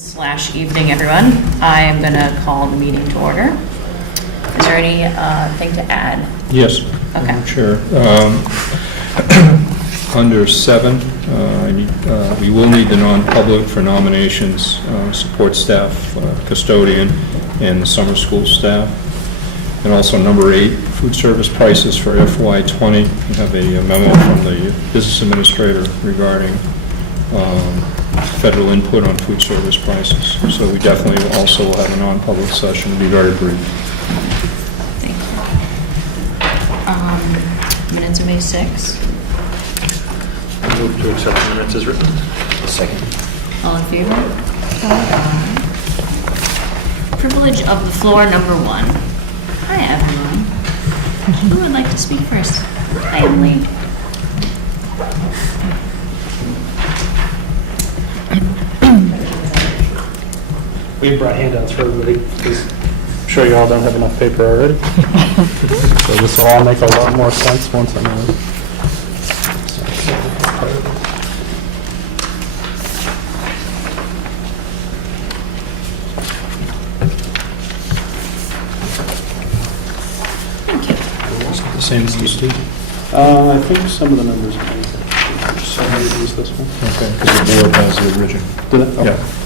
Evening, everyone. I am going to call the meeting to order. Is there anything to add? Yes. Okay. Sure. Under 7, we will need the non-public for nominations, support staff, custodian, and the summer school staff. And also number 8, food service prices for FY20. We have a memo from the business administrator regarding federal input on food service prices. So we definitely also will have a non-public session. It'll be very brief. Thank you. Minutes of May 6th. I move to accept the minutes as written. Second. All in favor? Privilege of the floor, number 1. Hi, everyone. Who would like to speak first? Hi, Emily. We brought handouts for everybody because I'm sure you all don't have enough paper already. So this will all make a lot more sense once I know it. The same as these two? I think some of the numbers are so I use this one. Okay, because the board has the original. Did it? Yeah.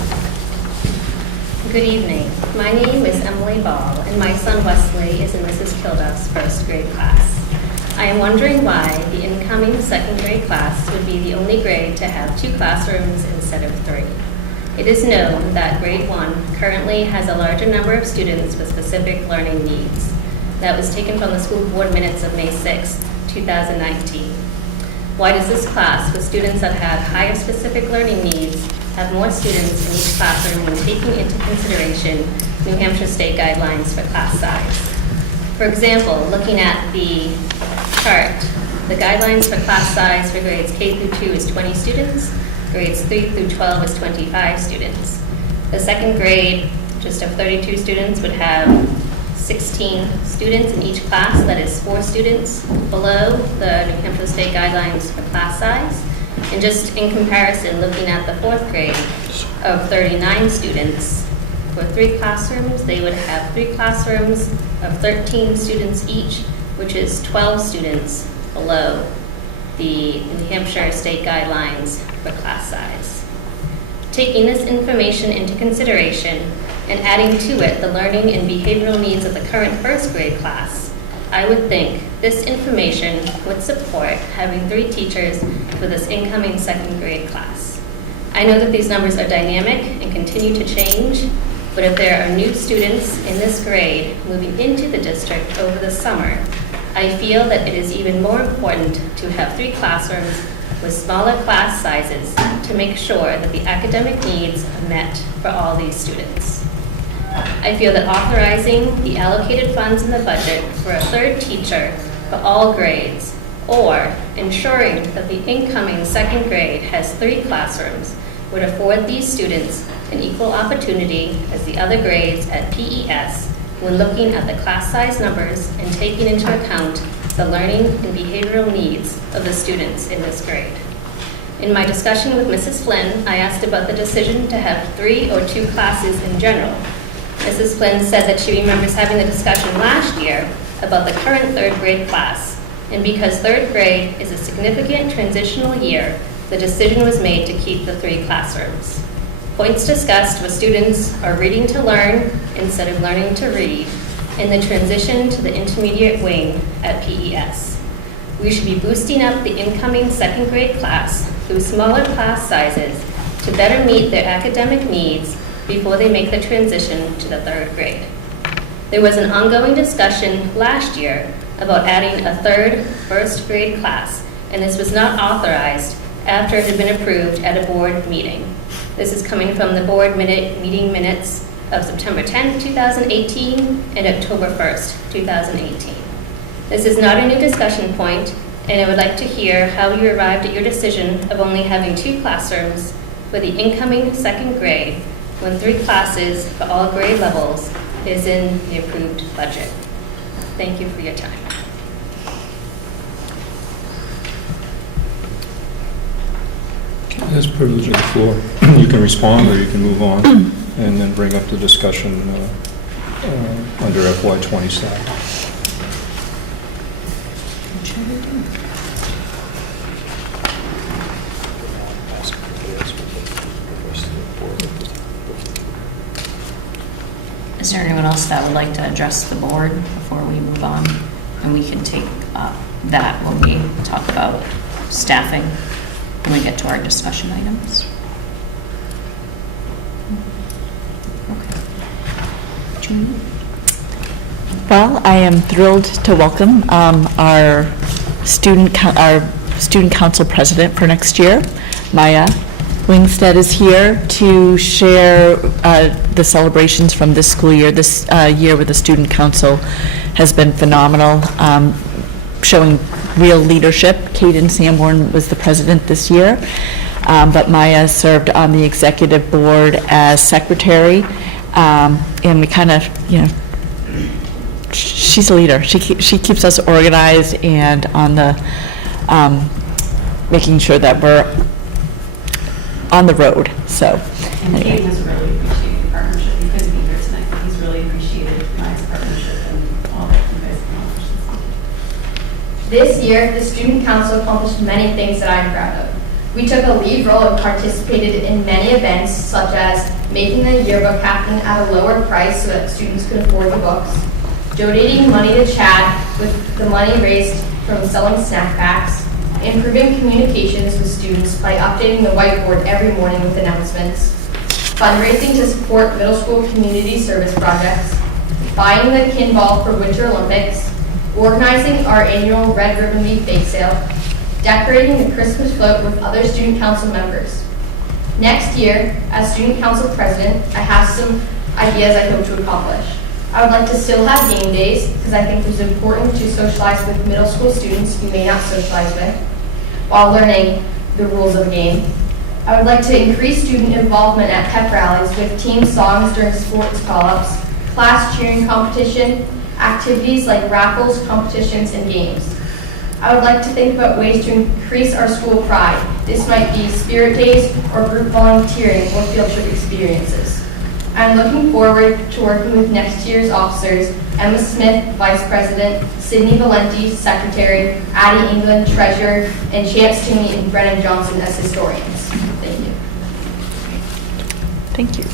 Good evening. My name is Emily Ball, and my son Wesley is in Mrs. Kilduff's first grade class. I am wondering why the incoming second grade class would be the only grade to have 2 classrooms instead of 3. It is known that grade 1 currently has a larger number of students with specific learning needs. That was taken from the school board minutes of May 6, 2019. Why does this class, with students that have higher specific learning needs, have more students in each classroom when taking into consideration New Hampshire state guidelines for class size? For example, looking at the chart, the guidelines for class size for grades K through 2 is 20 students, grades 3 through 12 is 25 students. The second grade, just of 32 students, would have 16 students in each class, that is 4 students below the New Hampshire state guidelines for class size. And just in comparison, looking at the 4th grade of 39 students, for 3 classrooms, they would have 3 classrooms of 13 students each, which is 12 students below the New Hampshire state guidelines for class size. Taking this information into consideration and adding to it the learning and behavioral needs of the current first grade class, I would think this information would support having 3 teachers for this incoming second grade class. I know that these numbers are dynamic and continue to change, but if there are new students in this grade moving into the district over the summer, I feel that it is even more important to have 3 classrooms with smaller class sizes to make sure that the academic needs are met for all these students. I feel that authorizing the allocated funds in the budget for a 3rd teacher for all grades, or ensuring that the incoming second grade has 3 classrooms, would afford these students an equal opportunity as the other grades at PES when looking at the class size numbers and taking into account the learning and behavioral needs of the students in this grade. In my discussion with Mrs. Flynn, I asked about the decision to have 3 or 2 classes in general. Mrs. Flynn said that she remembers having the discussion last year about the current 3rd grade class, and because 3rd grade is a significant transitional year, the decision was made to keep the 3 classrooms. Points discussed was students are reading to learn instead of learning to read, and the transition to the intermediate wing at PES. We should be boosting up the incoming second grade class through smaller class sizes to better meet their academic needs before they make the transition to the 3rd grade. There was an ongoing discussion last year about adding a 3rd first grade class, and this was not authorized after it had been approved at a board meeting. This is coming from the board meeting minutes of September 10th, 2018 and October 1st, 2018. This is not a new discussion point, and I would like to hear how you arrived at your decision of only having 2 classrooms for the incoming second grade when 3 classes for all grade levels is in the approved budget. Thank you for your time. There's privilege of the floor. You can respond or you can move on. bring up the discussion under FY20 staff. Is there anyone else that would like to address the board before we move on? And we can take that when we talk about staffing, when we get to our discussion items. Okay. Julie? Well, I am thrilled to welcome our student council president for next year. Maya Wingstead is here to share the celebrations from this school year. This year with the student council has been phenomenal, showing real leadership. Caden Sanborn was the president this year, but Maya served on the executive board as secretary, and we kind of, she's a leader. She keeps us organized and on the making sure that we're on the road. So, and anyway. Kate has really appreciated the partnership. You couldn't be here tonight, but he's really appreciated Maya's partnership and all that you guys accomplished. This year, the Student Council accomplished many things that I'm proud of. We took a lead role and participated in many events, such as making the yearbook captain at a lower price so that students could afford the books, donating money to Chad with the money raised from selling snack packs, improving communications with students by updating the whiteboard every morning with announcements, fundraising to support middle school community service projects, buying the Kinball for Winter Olympics, organizing our annual Red Ribbon Week bake sale, decorating the Christmas float with other student council members. Next year, as student council president, I have some ideas I hope to accomplish. I would like to still have game days because I think it is important to socialize with middle school students you may not socialize with while learning the rules of the game. I would like to increase student involvement at pep rallies with team songs during sports call-ups, class cheering competition, activities like raffles, competitions, and games. I would like to think about ways to increase our school pride. This might be spirit days or group volunteering or field trip experiences. I'm looking forward to working with next year's officers, Emma Smith, Vice President, Sydney Valenti, Secretary, Addie England, Treasurer, and Chance Toomey and Brennan Johnson as historians. Thank you. Thank you.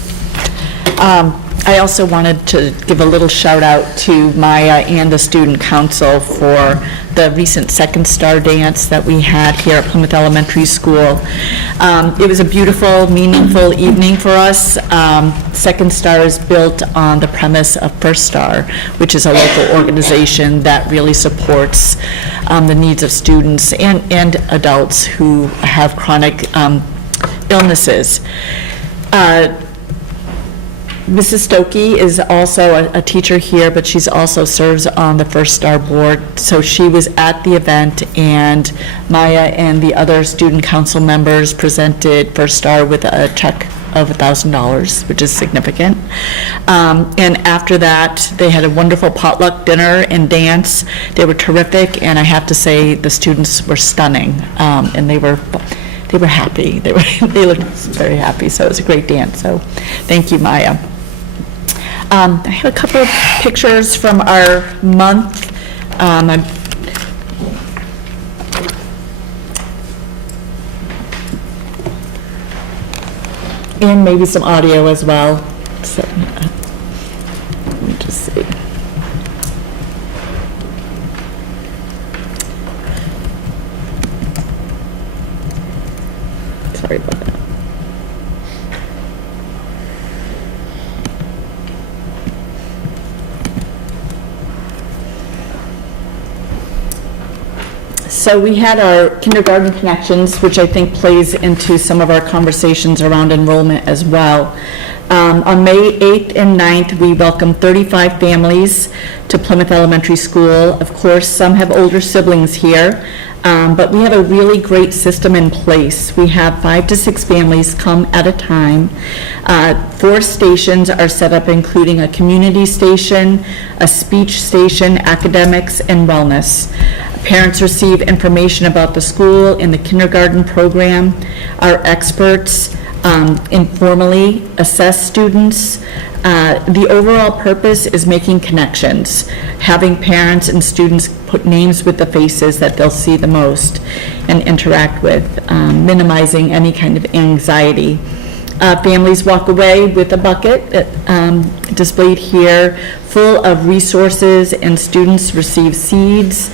I also wanted to give a little shout out to Maya and the student council for the recent Second Star dance that we had here at Plymouth Elementary School. It was a beautiful, meaningful evening for us. Second Star is built on the premise of First Star, which is a local organization that really supports the needs of students and adults who have chronic illnesses. Mrs. Stokey is also a teacher here, but she's also serves on the First Star board. So she was at the event, and Maya and the other student council members presented First Star with a check of $1,000, which is significant. And after that, they had a wonderful potluck dinner and dance. They were terrific, and I have to say the students were stunning, and they were happy. They looked very happy. So it was a great dance. So thank you, Maya. I have a couple of pictures from our month. And maybe some audio as well. So, let me just see. Sorry about that. So we had our kindergarten connections, which I think plays into some of our conversations around enrollment as well. On May 8th and 9th, we welcomed 35 families to Plymouth Elementary School. Of course, some have older siblings here, but we have a really great system in place. We have 5 to 6 families come at a time. 4 stations are set up, including a community station, a speech station, academics, and wellness. Parents receive information about the school and the kindergarten program. Our experts informally assess students. The overall purpose is making connections, having parents and students put names with the faces that they'll see the most and interact with, minimizing any kind of anxiety. Families walk away with a bucket displayed here full of resources, and students receive seeds,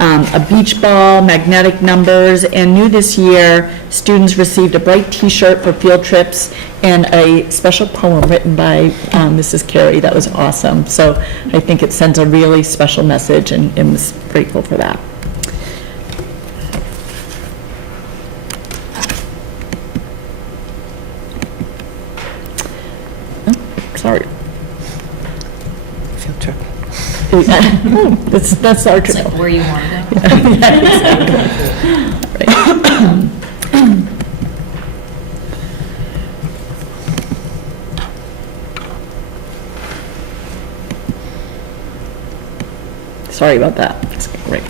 a beach ball, magnetic numbers, and new this year, students received a bright t-shirt for field trips and a special poem written by Mrs. Carey. That was awesome. So I think it sends a really special message, and was grateful for that. Sorry. Field trip. That's our It's trip. like where you want to Sorry about that. It's great.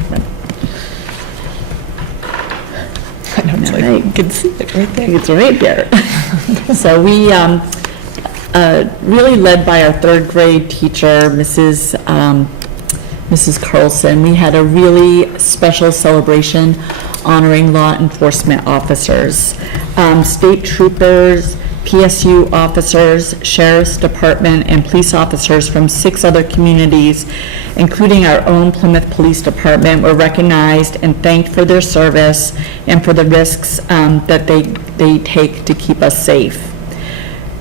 I know, it's like, you can see it right there. It's right there. So we, really led by our third grade teacher, Mrs. Carlson, we had a really special celebration honoring law enforcement officers, state troopers, PSU officers, sheriff's department, and police officers from 6 other communities, including our own Plymouth Police Department, were recognized and thanked for their service and for the risks that they take to keep us safe.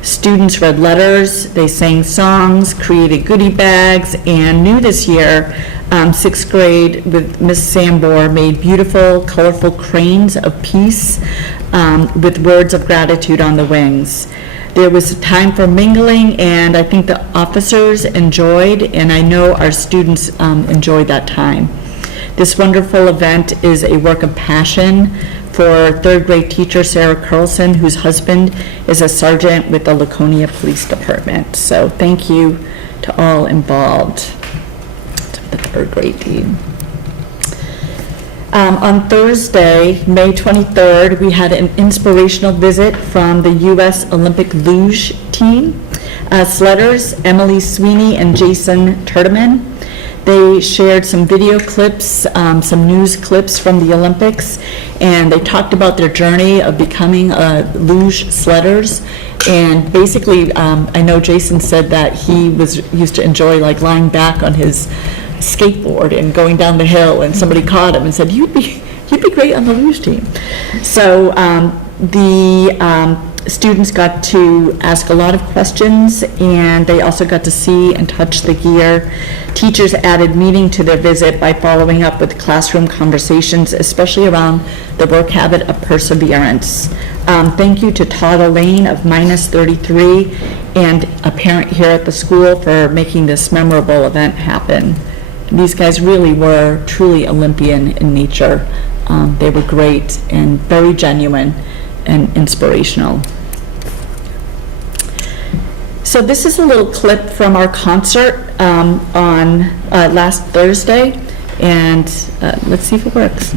Students read letters, they sang songs, created goodie bags, and new this year, 6th grade with Miss Sambor made beautiful, colorful cranes of peace with words of gratitude on the wings. There was a time for mingling, and I think the officers enjoyed, and I know our students enjoyed that time. This wonderful event is a work of passion for third grade teacher Sarah Carlson, whose husband is a sergeant with the Laconia Police Department. So thank you to all involved, to the third grade team. On Thursday, May 23rd, we had an inspirational visit from the U.S. Olympic luge team. Sledders, Emily Sweeney and Jason Turdeman. They shared some video clips, some news clips from the Olympics, and they talked about their journey of becoming luge sledders. And basically, I know Jason said that he used to enjoy like lying back on his skateboard and going down the hill, and somebody caught him and said, you'd be great on the luge team. So the students got to ask a lot of questions, and they also got to see and touch the gear. Teachers added meaning to their visit by following up with classroom conversations, especially around the work habit of perseverance. Thank you to Todd Elaine of -33 and a parent here at the school for making this memorable event happen. These guys really were truly Olympian in nature. They were great and very genuine and inspirational. So this is a little clip from our concert on last Thursday, and let's see if it works.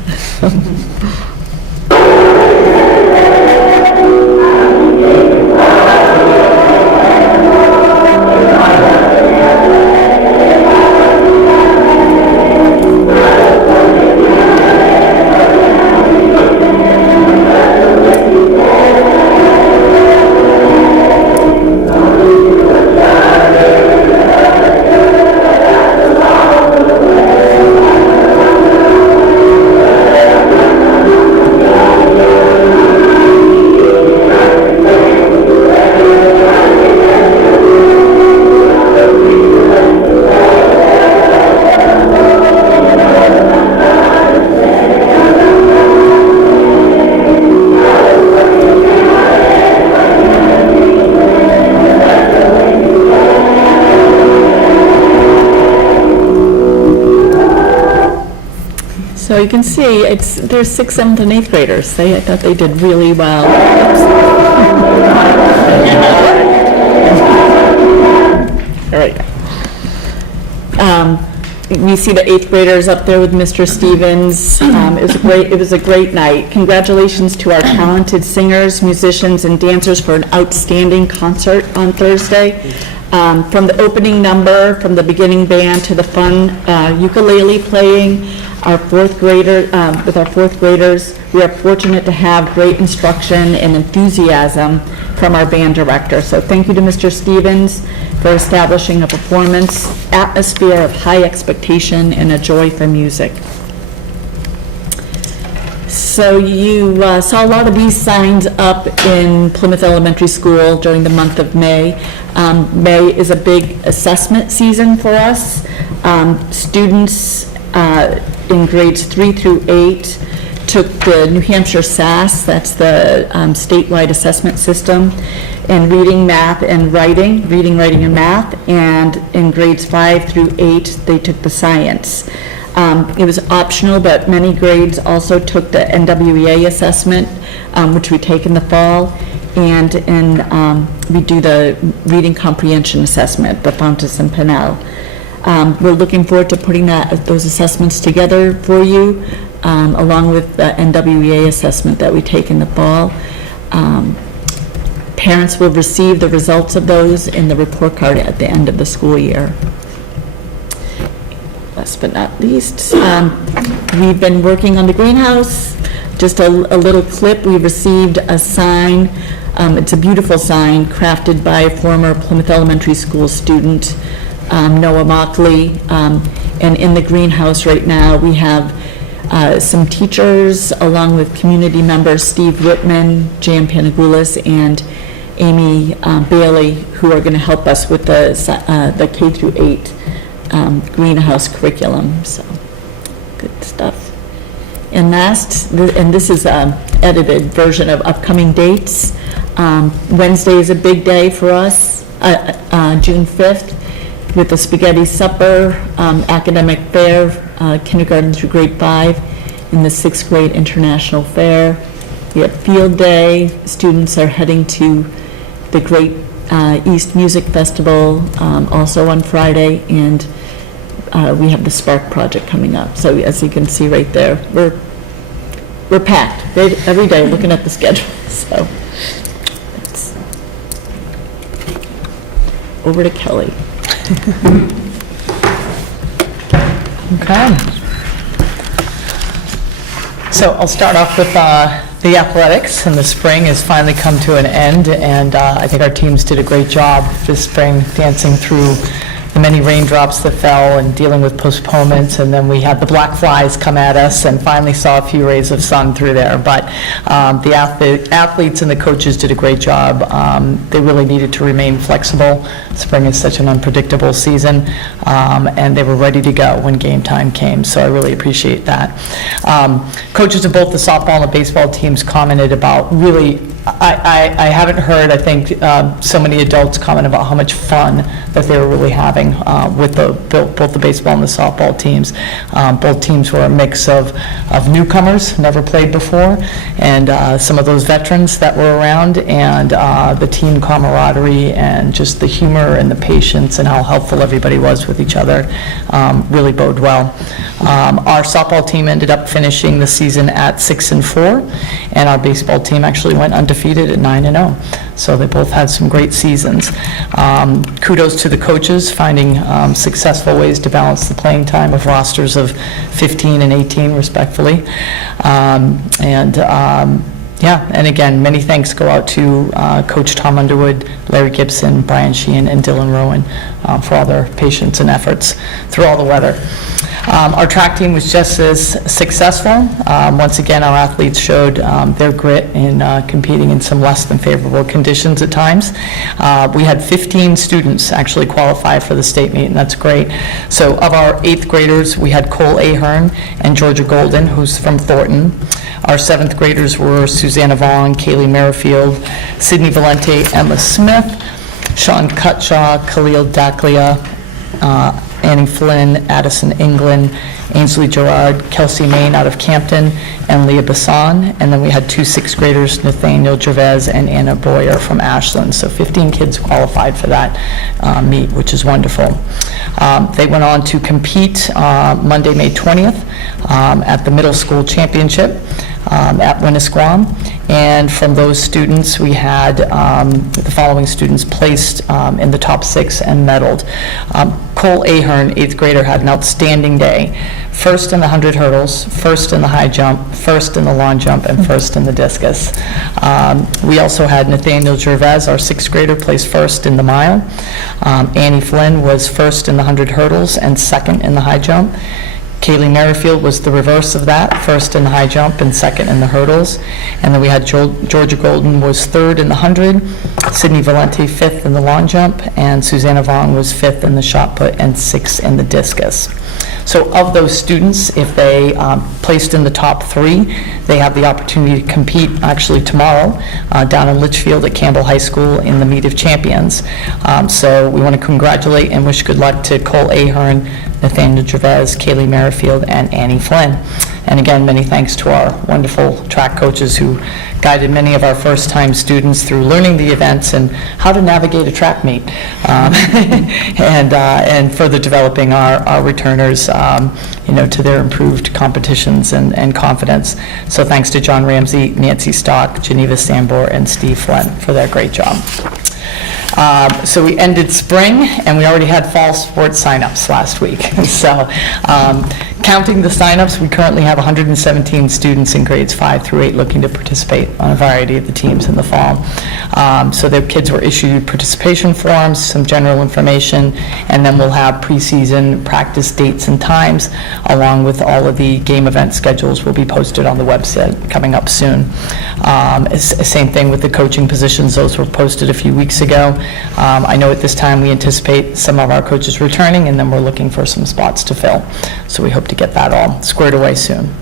So you can see, there's 6th, 7th, and 8th graders. I thought they did really well. All right. we see the 8th graders up there with Mr. Stevens. It was a great night. Congratulations to our talented singers, musicians, and dancers for an outstanding concert on Thursday. From the opening number, from the beginning band to the fun ukulele playing, our 4th grader, with our 4th graders, we are fortunate to have great instruction and enthusiasm from our band director. So thank you to Mr. Stevens for establishing a performance atmosphere of high expectation and a joy for music. So you saw a lot of these signs up in Plymouth Elementary School during the month of May. May is a big assessment season for us. Students in grades 3 through 8 took the New Hampshire SAS, that's the statewide assessment system, in reading, math, and writing, reading, writing, and math, and in grades 5 through 8, they took the science. It was optional, but many grades also took the NWEA assessment, which we take in the fall, and we do the reading comprehension assessment, the Fountas and Pennell. We're looking forward to putting those assessments together for you, along with the NWEA assessment that we take in the fall. Parents will receive the results of those in the report card at the end of the school year. Last but not least, we've been working on the greenhouse. Just a little clip, we received a sign. It's a beautiful sign crafted by a former Plymouth Elementary School student, Noah Mockley. And in the greenhouse right now, we have some teachers, along with community members Steve Whitman, Jan Panagoulis, and Amy Bailey, who are going to help us with the K through 8 greenhouse curriculum. So, good stuff. And last, and this is an edited version of upcoming dates. Wednesday is a big day for us, June 5th, with the spaghetti supper, academic fair, kindergarten through grade 5, and the 6th grade international fair. We have field day. Students are heading to the Great East Music Festival also on Friday, and we have the Spark project coming up. So as you can see right there, we're packed every day looking at the schedule. So that's over to Kelly. Okay. So I'll start off with the athletics, and the spring has finally come to an end, and I think our teams did a great job this spring dancing through the many raindrops that fell and dealing with postponements, and then we had the black flies come at us and finally saw a few rays of sun through there. But the athletes and the coaches did a great job. They really needed to remain flexible. Spring is such an unpredictable season, and they were ready to go when game time came, so I really appreciate that. Coaches of both the softball and the baseball teams commented about really, I haven't heard, I think, so many adults comment about how much fun that they were really having with both the baseball and the softball teams. Both teams were a mix of newcomers, never played before, and some of those veterans that were around, and the team camaraderie and just the humor and the patience and how helpful everybody was with each other really bode well. Our softball team ended up finishing the season at 6-4, and our baseball team actually went undefeated at 9-0. So they both had some great seasons. Kudos to the coaches finding successful ways to balance the playing time of rosters of 15 and 18 respectfully. Yeah, and again, many thanks go out to Coach Tom Underwood, Larry Gibson, Brian Sheehan, and Dylan Rowan for all their patience and efforts through all the weather. Our track team was just as successful. Once again, our athletes showed their grit in competing in some less than favorable conditions at times. We had 15 students actually qualify for the state meet, and that's great. So of our 8th graders, we had Cole Ahern and Georgia Golden, who's from Thornton. Our 7th graders were Susanna Vaughn, Kaylee Merrifield, Sydney Valente, Emma Smith, Sean Cutshaw, Khalil Daklia, Annie Flynn, Addison England, Ainsley Gerard, Kelsey Main out of Campton, and Leah Bassan. And then we had 2 sixth graders, Nathaniel Gervais and Anna Boyer from Ashland. So 15 kids qualified for that meet, which is wonderful. They went on to compete Monday, May 20th at the middle school championship at Winnisquam. And from those students, we had the following students placed in the top 6 and medaled. Cole Ahern, 8th grader, had an outstanding day. First in the 100 hurdles, first in the high jump, first in the long jump, and first in the discus. We also had Nathaniel Gervais, our 6th grader, placed first in the mile. Annie Flynn was first in the 100 hurdles and second in the high jump. Kaylee Merrifield was the reverse of that, first in the high jump and second in the hurdles. And then we had Georgia Golden was third in the 100, Sydney Valenti 5th in the long jump, and Susanna Vaughn was 5th in the shot put and 6th in the discus. So of those students, if they placed in the top 3, they have the opportunity to compete actually tomorrow down in Litchfield at Campbell High School in the Meet of Champions. So we want to congratulate and wish good luck to Cole Ahern, Nathaniel Gervais, Kaylee Merrifield, and Annie Flynn. And again, many thanks to our wonderful track coaches who guided many of our first-time students through learning the events and how to navigate a track meet, and further developing our returners, to their improved competitions and confidence. So thanks to John Ramsey, Nancy Stock, Geneva Sambor, and Steve Flynn for their great job. So we ended spring, and we already had fall sports signups last week. So counting the signups, we currently have 117 students in grades 5 through 8 looking to participate on a variety of the teams in the fall. So the kids were issued participation forms, some general information, and then we'll have preseason practice dates and times, along with all of the game event schedules will be posted on the website coming up soon. Same thing with the coaching positions. Those were posted a few weeks ago. I know at this time we anticipate some of our coaches returning, and then we're looking for some spots to fill. So we hope to get that all squared away soon.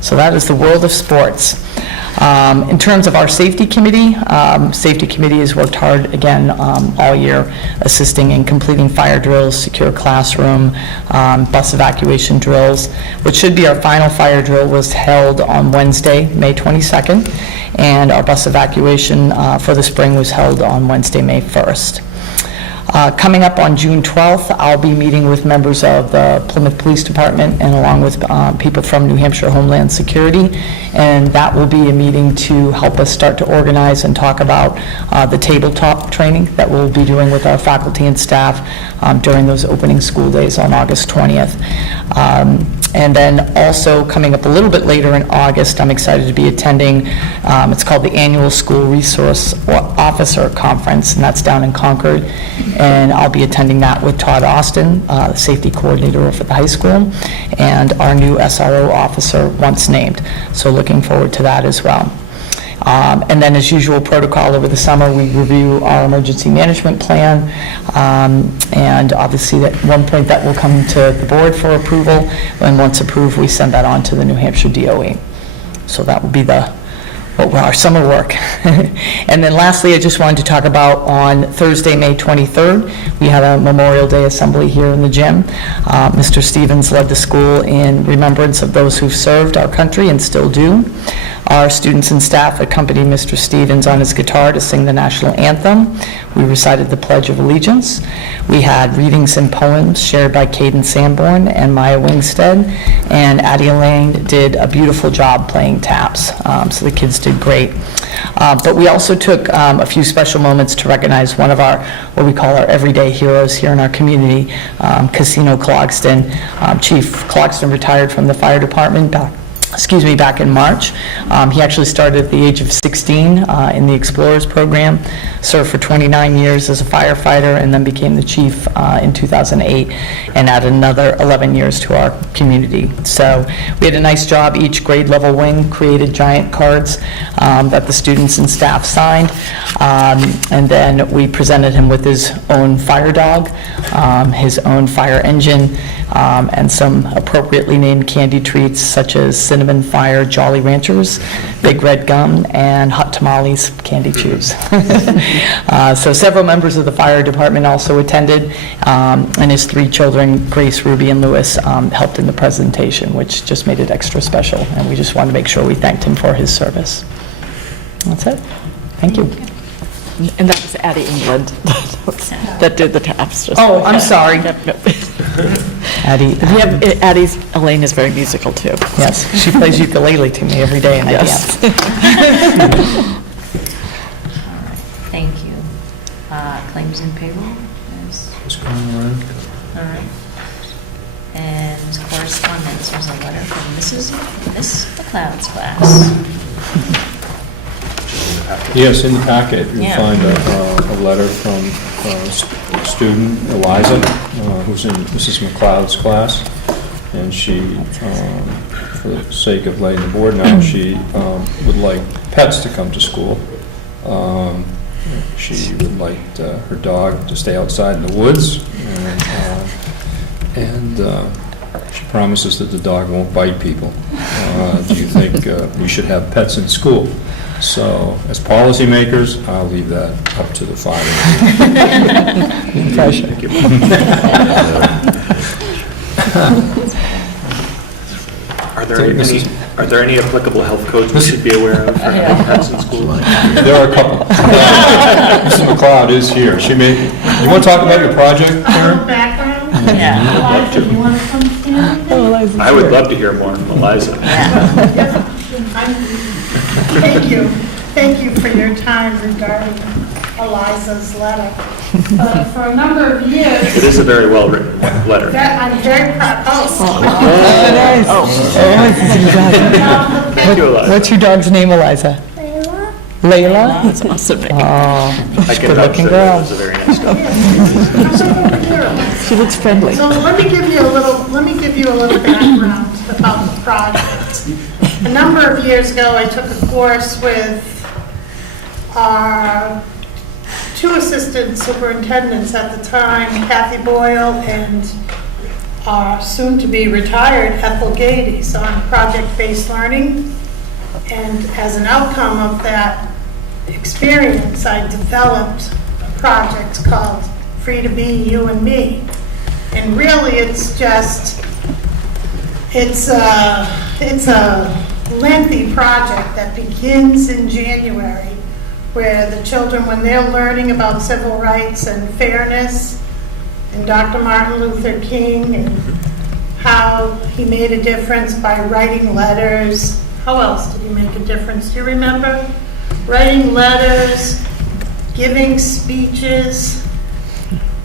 So that is the world of sports. In terms of our safety committee has worked hard again all year, assisting in completing fire drills, secure classroom, bus evacuation drills. What should be our final fire drill was held on Wednesday, May 22nd, and our bus evacuation for the spring was held on Wednesday, May 1st. Coming up on June 12th, I'll be meeting with members of the Plymouth Police Department and along with people from New Hampshire Homeland Security, and that will be a meeting to help us start to organize and talk about the tabletop training that we'll be doing with our faculty and staff during those opening school days on August 20th. And then also coming up a little bit later in August, I'm excited to be attending, it's called the Annual School Resource Officer Conference, and that's down in Concord. And I'll be attending that with Todd Austin, the safety coordinator for the high school, and our new SRO officer once named. So looking forward to that as well. And then as usual protocol over the summer, we review our emergency management plan, and obviously at one point that will come to the board for approval, and once approved we send that on to the New Hampshire DOE. So that will be our summer work. And then lastly, I just wanted to talk about on Thursday, May 23rd, we had a Memorial Day assembly here in the gym. Mr. Stevens led the school in remembrance of those who've served our country and still do. Our students and staff accompanied Mr. Stevens on his guitar to sing the national anthem. We recited the Pledge of Allegiance. We had readings and poems shared by Caden Sanborn and Maya Wingstead, and Addie Elaine did a beautiful job playing taps, so the kids did great. But we also took a few special moments to recognize one of our, what we call our everyday heroes here in our community, Casino Clogston. Chief Clogston retired from the fire department back in March. He actually started at the age of 16 in the Explorers program, served for 29 years as a firefighter, and then became the chief in 2008, and added another 11 years to our community. So we had a nice job. Each grade level wing created giant cards that the students and staff signed, and then we presented him with his own fire dog, his own fire engine, and some appropriately named candy treats such as Cinnamon Fire Jolly Ranchers, Big Red Gum, and Hot Tamales Candy Chews. So several members of the fire department also attended, and his 3 children, Grace, Ruby, and Lewis, helped in the presentation, which just made it extra special, and we just wanted to make sure we thanked him for his service. That's it. Thank you. And that was Addie England that did the taps. just- Oh, I'm sorry. Addie, We have, Elaine is very musical, too. yes, she plays ukulele to me every day and I Yes. dance. Thank you. Claims and payroll? Yes. Just going around. All right. And correspondence, there's a letter from Miss McLeod's class. Yes, in the packet, you'll Yeah. find a letter from student Eliza, who's in Mrs. McLeod's class, and she, for the sake of letting the board know, she would like pets to come to school. She would like her dog to stay outside in the woods, and she promises that the dog won't bite people. Do you think we should have pets in school? So, as policymakers, I'll leave that up to the five Pressure. Are there any applicable health codes we should be aware of for having pets in school? There are a couple. Mrs. McLeod is here. She may, you want to talk about your project, Karen? Background? Yeah. I'd love to. You want to come stand? I would love to hear more from Eliza. Thank you for your time regarding Eliza's letter. For a number of years, It is a very well-written letter. I'm very proud. Thank you, Eliza. What's your dog's name, Eliza? Layla? Layla? That's awesome. Oh, I can vouch good-looking that girl. Eliza's a very nice dog. She looks friendly. So let me give you a little background about the project. A number of years ago, I took a course with our 2 assistant superintendents at the time, Kathy Boyle and our soon-to-be retired Ethel Gades, on project-based learning. And as an outcome of that experience, I developed a project called Free to Be You and Me. And really, it's a lengthy project that begins in January, where the children, when they're learning about civil rights and fairness, and Dr. Martin Luther King, and how he made a difference by writing letters. How else did he make a difference? Do you remember? Writing letters, giving speeches,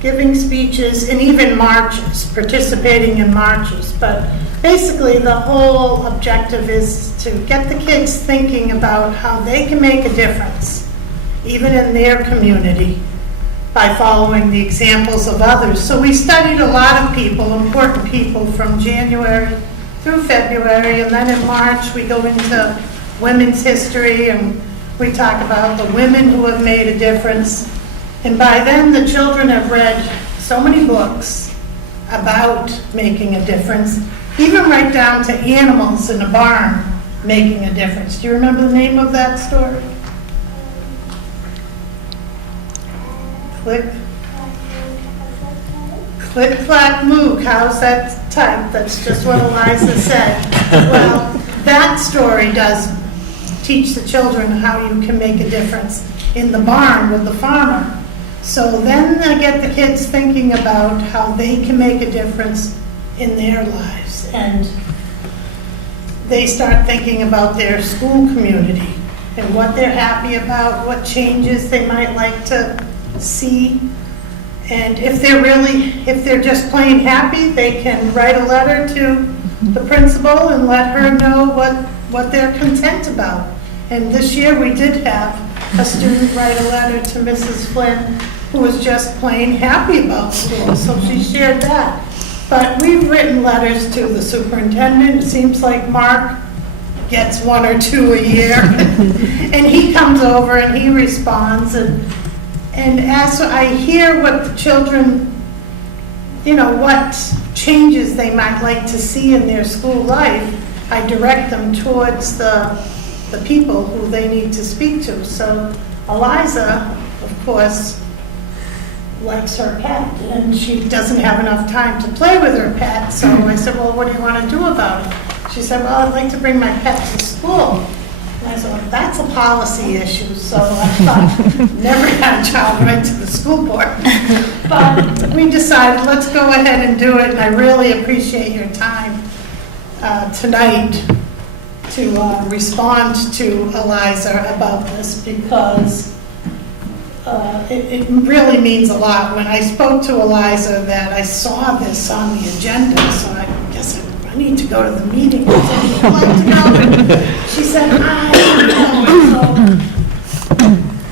and even marches, participating in marches. But basically, the whole objective is to get the kids thinking about how they can make a difference, even in their community, by following the examples of others. So we studied a lot of people, important people, from January through February, and then in March we go into women's history and we talk about the women who have made a difference. And by then the children have read so many books about making a difference, even right down to animals in a barn making a difference. Do you remember the name of that story? Click, clack, moo, cows that type. That's just what Eliza said. Well, that story does teach the children how you can make a difference in the barn with the farmer. So then they get the kids thinking about how they can make a difference in their lives. And they start thinking about their school community and what they're happy about, what changes they might like to see. And if they're just plain happy, they can write a letter to the principal and let her know what they're content about. And this year we did have a student write a letter to Mrs. Flynn who was just plain happy about school, so she shared that. But we've written letters to the superintendent. It seems like Mark gets 1 or 2 a year. And he comes over and he responds. And as I hear what the children, what changes they might like to see in their school life, I direct them towards the people who they need to speak to. So Eliza, of course, likes her pet, and she doesn't have enough time to play with her pet. So I said, well, what do you want to do about it? She said, well, I'd like to bring my pet to school. And I said, well, that's a policy issue. So I thought, never had a child right to the school board. But we decided, let's go ahead and do it. And I really appreciate your time tonight to respond to Eliza about this, because it really means a lot. When I spoke to Eliza that I saw this on the agenda, so I guess I need to go to the meeting. I said, "Would you like to go?" She said,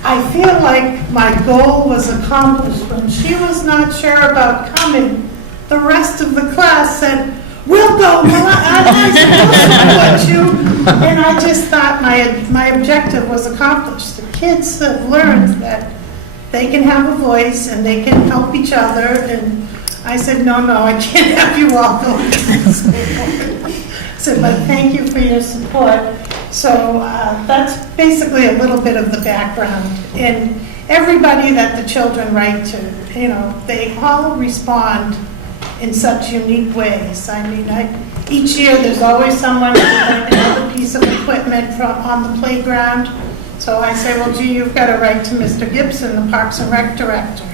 I feel like my goal was accomplished. When she was not sure about coming, the rest of the class said, we'll go, Eliza, we'll support you. And I just thought my objective was accomplished. The kids have learned that they can have a voice and they can help each other. And I said, no, I can't have you all go to the school board. So, but thank you for your support. So that's basically a little bit of the background. And everybody that the children write to, they all respond in such unique ways. I mean, each year there's always someone with another piece of equipment on the playground. So I say, well, gee, you've got to write to Mr. Gibson, the Parks and Rec director.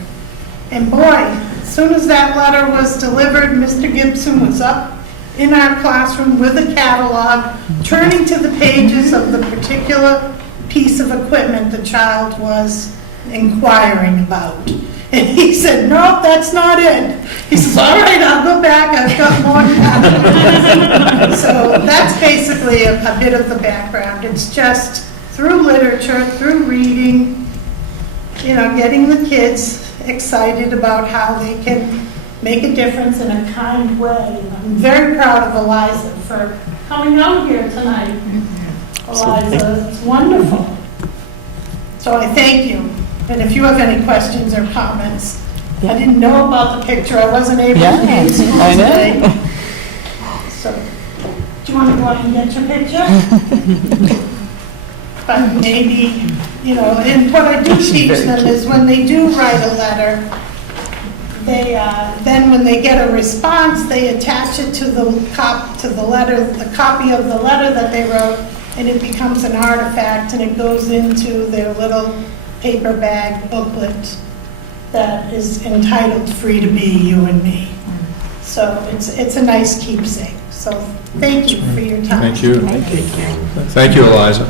And boy, as soon as that letter was delivered, Mr. Gibson was up in our classroom with a catalog, turning to the pages of the particular piece of equipment the child was inquiring about. And he said, no, that's not it. He says, all right, I'll go back, I've got more catalogs. So that's basically a bit of the background. It's just through literature, through reading, getting the kids excited about how they can make a difference in a kind way. I'm very proud of Eliza for coming out here tonight. Eliza, it's wonderful. So I thank you. And if you have any questions or comments, I didn't know about the picture. I wasn't able to be in school today. So, do you want to go out and get your picture? But maybe, and what I do teach them is when they do write a letter, they then when they get a response, they attach it to the copy of the letter that they wrote, and it becomes an artifact, and it goes into their little paper bag booklet that is entitled Free to Be You and Me. So it's a nice keepsake. So thank you for your time. Thank you. Thank you, Eliza.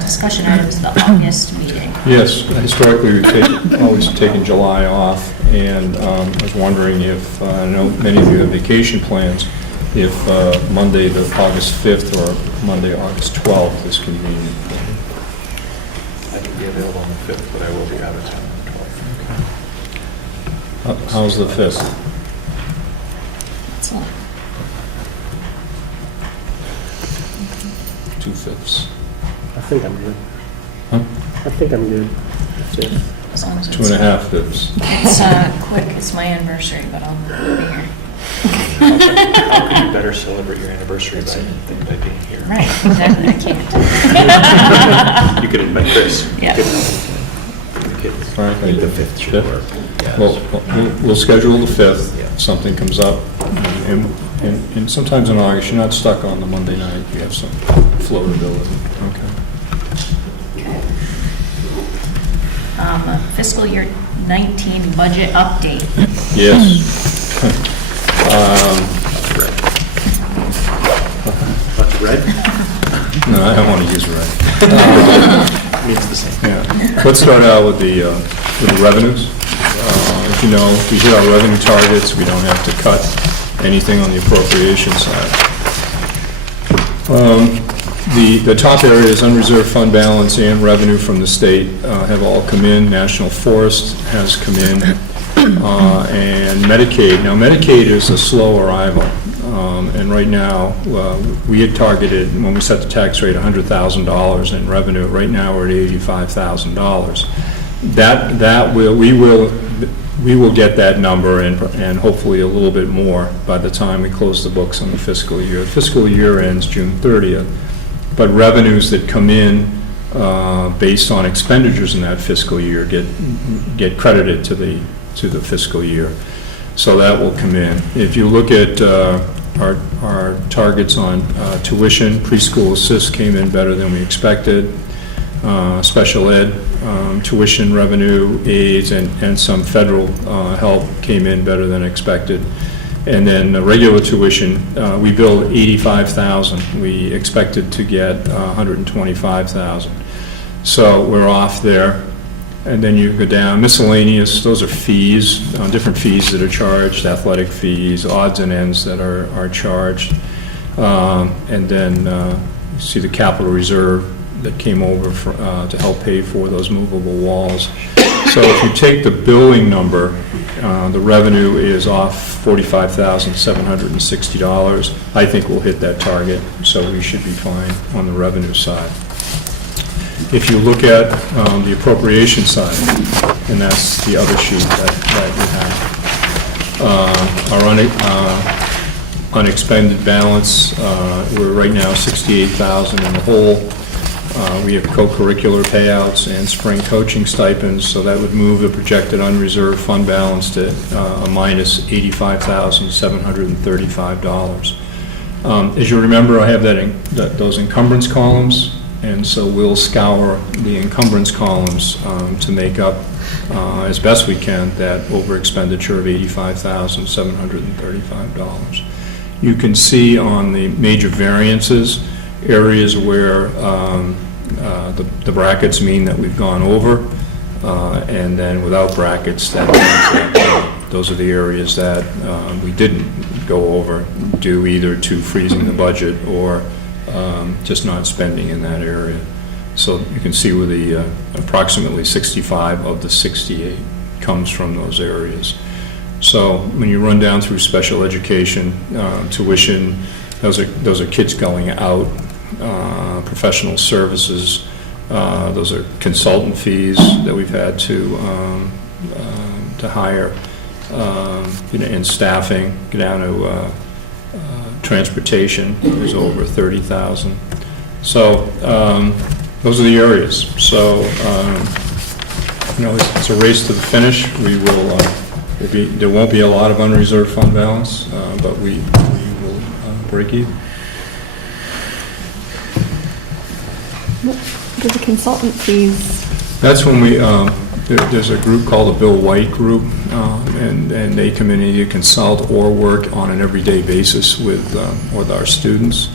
Discussion items of the August meeting. Yes, historically, we've always taken July off, and I was wondering if, I know many of you have vacation plans, if Monday, the August 5th, or Monday, August 12th is convenient. I can be available on the 5th, but I will be out of town on the 12th. How's the 5th? Excellent. 2/5. I think I'm good. Huh? I think I'm good. As long as it's 2.5 5ths. It's quick. It's my anniversary, but I'll be here. How could you better celebrate your anniversary than by being here? Right, exactly. I can't. You could invite Chris. Yeah. The kids. All right, I think the 5th should work. Yes. Well, we'll schedule the 5th. Something comes up, and sometimes in August, you're not stuck on the Monday night. You have some floatability. Okay. Fiscal year 19 budget update. Yes. Red? No, I don't want to use red. Means the same. Yeah. Let's start out with the revenues. As you know, we hit our revenue targets. We don't have to cut anything on the appropriation side. The top areas, unreserved fund balance and revenue from the state, have all come in. National Forest has come in and Medicaid. Now, Medicaid is a slow arrival, and right now, we had targeted, when we set the tax rate, $100,000 in revenue. Right now, we're at $85,000. We will get that number and hopefully a little bit more by the time we close the books on the fiscal year. The fiscal year ends June 30th, but revenues that come in based on expenditures in that fiscal year get credited to the fiscal year. So that will come in. If you look at our targets on tuition, preschool assist came in better than we expected. Special ed tuition revenue, aids, and some federal help came in better than expected. And then the regular tuition, we billed $85,000. We expected to get $125,000. So we're off there. And then you go down, miscellaneous, those are fees, different fees that are charged, athletic fees, odds and ends that are charged. And then you see the capital reserve that came over to help pay for those movable walls. So if you take the billing number, the revenue is off $45,760. I think we'll hit that target, so we should be fine on the revenue side. If you look at the appropriation side, and that's the other sheet that we have, our unexpended balance, we're right now $68,000 in the hole. We have co-curricular payouts and spring coaching stipends, so that would move the projected unreserved fund balance to a minus $85,735. As you remember, I have those encumbrance columns, and so we'll scour the encumbrance columns to make up, as best we can, that over expenditure of $85,735. You can see on the major variances, areas where the brackets mean that we've gone over, and then without brackets, that means that those are the areas that we didn't go over, due either to freezing the budget or just not spending in that area. So you can see where the approximately 65 of the 68 comes from those areas. So when you run down through special education, tuition, those are kids going out. Professional services, those are consultant fees that we've had to hire, and staffing. Go down to transportation is over $30,000. So those are the areas. So it's a race to the finish. We will. There won't be a lot of unreserved fund balance, but we will break even. The consultant fees. That's when we, there's a group called the Bill White Group, and they come in and either consult or work on an everyday basis with our students.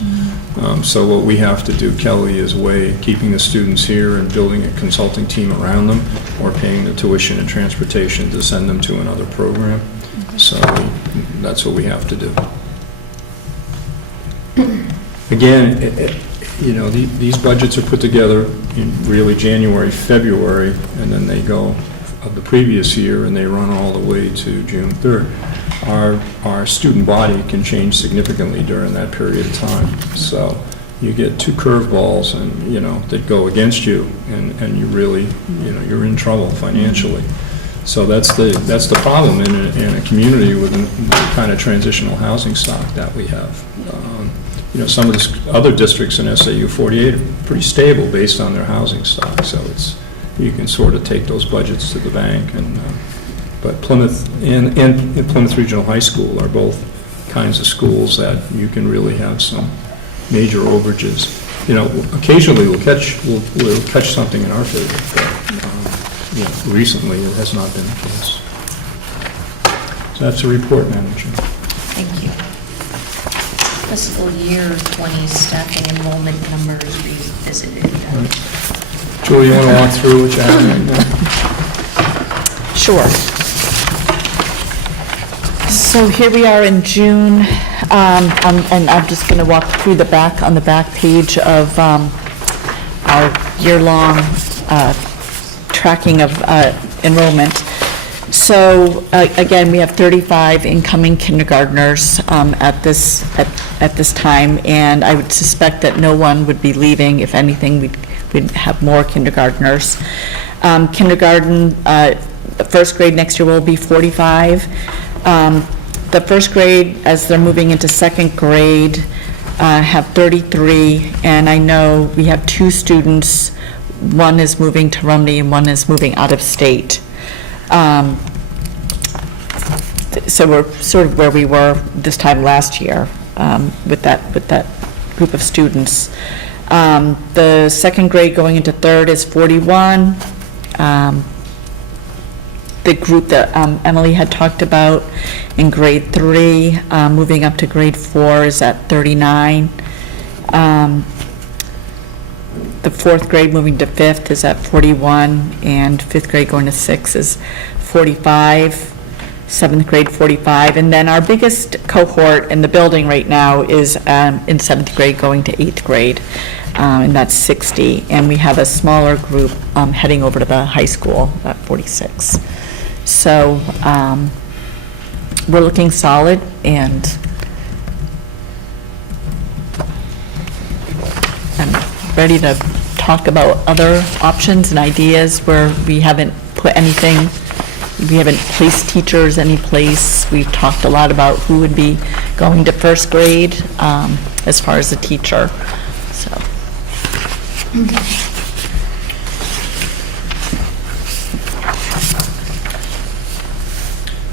So what we have to do, Kelly, is weigh keeping the students here and building a consulting team around them, or paying the tuition and transportation to send them to another program. So that's what we have to do. Again, these budgets are put together in really January, February, and then they go of the previous year, and they run all the way to June 3rd. Our student body can change significantly during that period of time. So you get two curveballs, and that go against you, and you really, you're in trouble financially. So that's the problem in a community with the kind of transitional housing stock that we have. Some of the other districts in SAU 48 are pretty stable based on their housing stock, so you can sort of take those budgets to the bank. But Plymouth and Plymouth Regional High School are both kinds of schools that you can really have some major overages. Occasionally we'll catch something in our favor, but recently it has not been the case. So that's a report, Manager. Thank you. Fiscal year 20 staffing enrollment numbers revisited. Right. Julie, you want to walk through what you have right now? Sure. So here we are in June, and I'm just going to walk through the back page of our year-long tracking of enrollment. So, again, we have 35 incoming kindergartners at this time, and I would suspect that no one would be leaving. If anything, we'd have more kindergartners. Kindergarten, first grade next year will be 45. The first grade, as they're moving into second grade, have 33, and I know we have 2 students. One is moving to Rumney and one is moving out of state. So we're sort of where we were this time last year with that group of students. The second grade going into third is 41. The group that Emily had talked about in grade 3, moving up to grade 4 is at 39. The fourth grade moving to fifth is at 41, and fifth grade going to 6 is 45. Seventh grade 45, and then our biggest cohort in the building right now is in 7th grade going to 8th grade, and that's 60, and we have a smaller group heading over to the high school at 46. So we're looking solid, and I'm ready to talk about other options and ideas where we haven't put anything. We haven't placed teachers any place. We've talked a lot about who would be going to first grade as far as a teacher.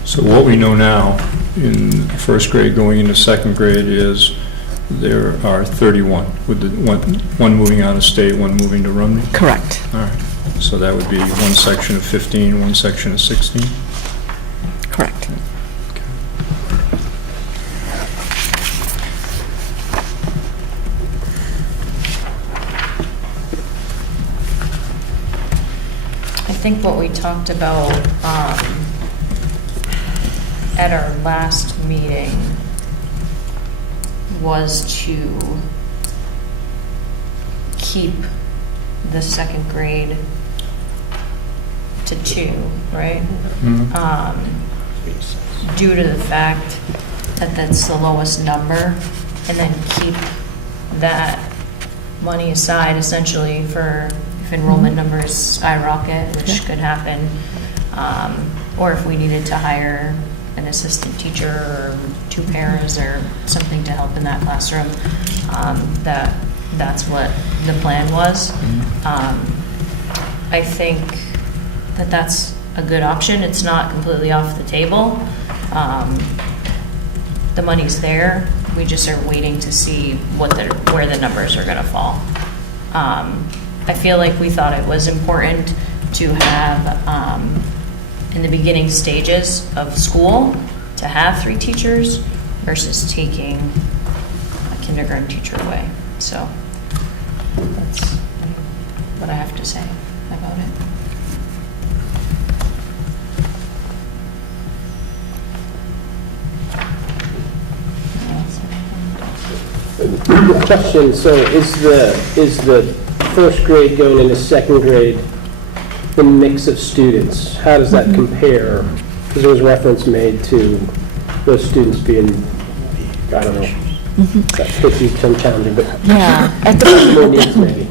So what we know now in first grade going into second grade is there are 31, with the one moving out of state, one moving to Rumney? Correct. All right. So that would be one section of 15, one section of 16? Correct. I think what we talked about at our last meeting was to keep the second grade to 2, right? Due to the fact that that's the lowest number, and then keep that money aside essentially for if enrollment numbers skyrocket, which could happen, or if we needed to hire an assistant teacher or 2 paras or something to help in that classroom, that's what the plan was. I think that that's a good option. It's not completely off the table. The money's there. We just are waiting to see where the numbers are going to fall. I feel like we thought it was important to have, in the beginning stages of school, to have 3 teachers versus taking a kindergarten teacher away. So that's what I have to say about it. Question, so is the first grade going into second grade the mix of students? How does that compare? Because there was reference made to those students being, I don't know, that could be some challenging, but Yeah. more needs maybe.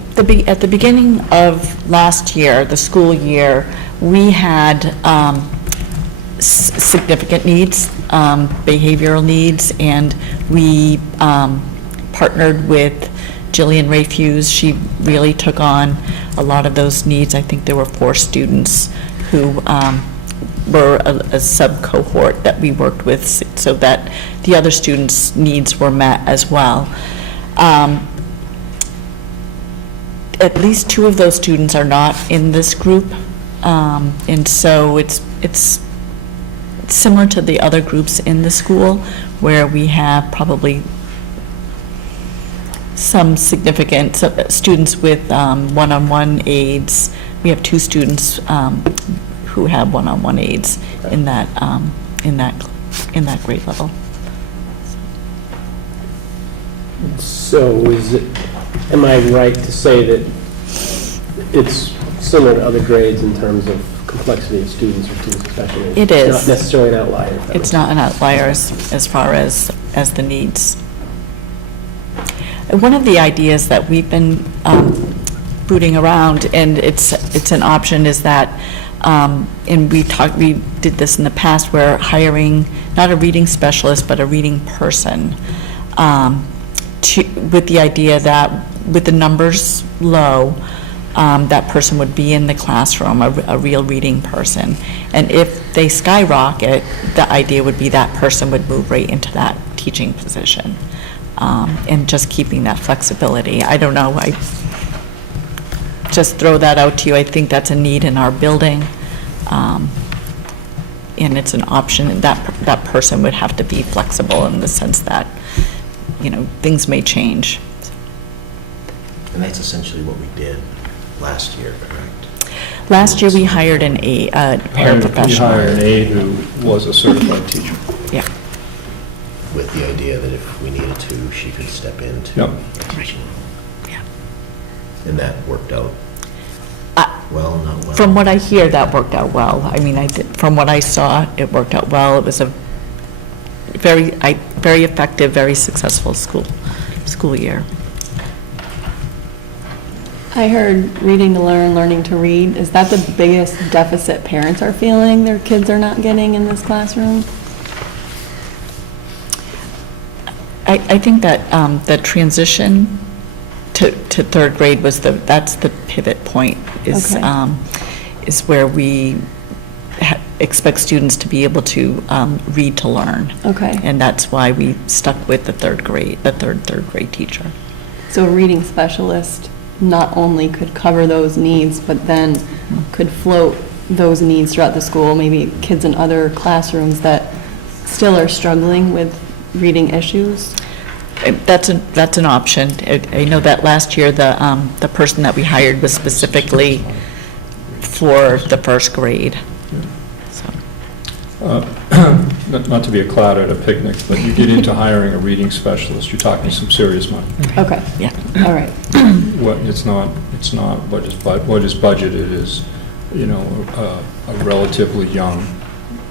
At the beginning of last year, the school year, we had significant needs, behavioral needs, and we partnered with Jillian Rayfuse. She really took on a lot of those needs. I think there were 4 students who were a sub-cohort that we worked with so that the other students' needs were met as well. At least 2 of those students are not in this group, and so it's similar to the other groups in the school where we have probably some significant students with one-on-one aids. We have 2 students who have one-on-one aids in that grade level. So am I right to say that it's similar to other grades in terms of complexity of students or students with special needs. It It's is. not necessarily an outlier. if that It's not an outlier as far as the needs. One of the ideas that we've been booting around, and it's an option, is that, and we did this in the past, where hiring not a reading specialist, but a reading person, with the idea that with the numbers low, that person would be in the classroom, a real reading person. And if they skyrocket, the idea would be that person would move right into that teaching position. And just keeping that flexibility. I don't know, I just throw that out to you. I think that's a need in our building. And it's an option, that person would have to be flexible in the sense that, things may change. And that's essentially what we did last year, correct? Last year, we hired a paraprofessional. We hired an aide who was a certified teacher. Yeah. With the idea that if we needed to, she could step into Yep. teaching. Yeah. And that worked out well, not well? From what I hear, that worked out well. I mean, from what I saw, it worked out well. It was a very effective, very successful school year. I heard reading to learn, learning to read. Is that the biggest deficit parents are feeling their kids are not getting in this classroom? I think that the transition to third grade that's the pivot point, is where we expect students to be able to read to learn. Okay. And that's why we stuck with the third grade teacher. So a reading specialist not only could cover those needs, but then could float those needs throughout the school, maybe kids in other classrooms that still are struggling with reading issues? That's an option. I know that last year, the person that we hired was specifically for the first grade. So. Not to be a cloud at a picnic, but you get into hiring a reading specialist, you're talking some serious money. Okay. Yeah. All right. It's not what is budgeted is, a relatively young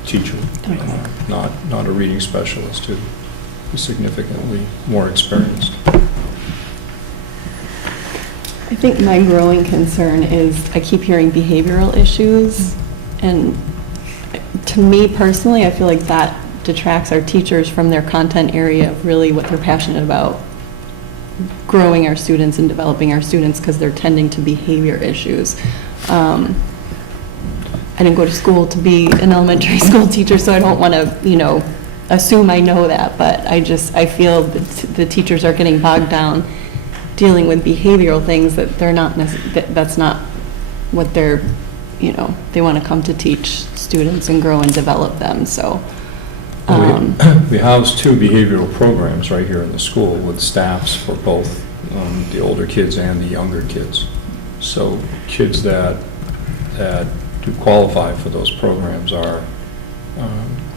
teacher, not a reading specialist who is significantly more experienced. I think my growing concern is I keep hearing behavioral issues, and to me personally, I feel like that detracts our teachers from their content area of really what they're passionate about, growing our students and developing our students, because they're tending to behavior issues. I didn't go to school to be an elementary school teacher, so I don't want to, assume I know that, but I feel that the teachers are getting bogged down dealing with behavioral things that they're not, that's not what they're, they want to come to teach students and grow and develop them, so. We house 2 behavioral programs right here in the school with staffs for both the older kids and the younger kids. So kids that do qualify for those programs are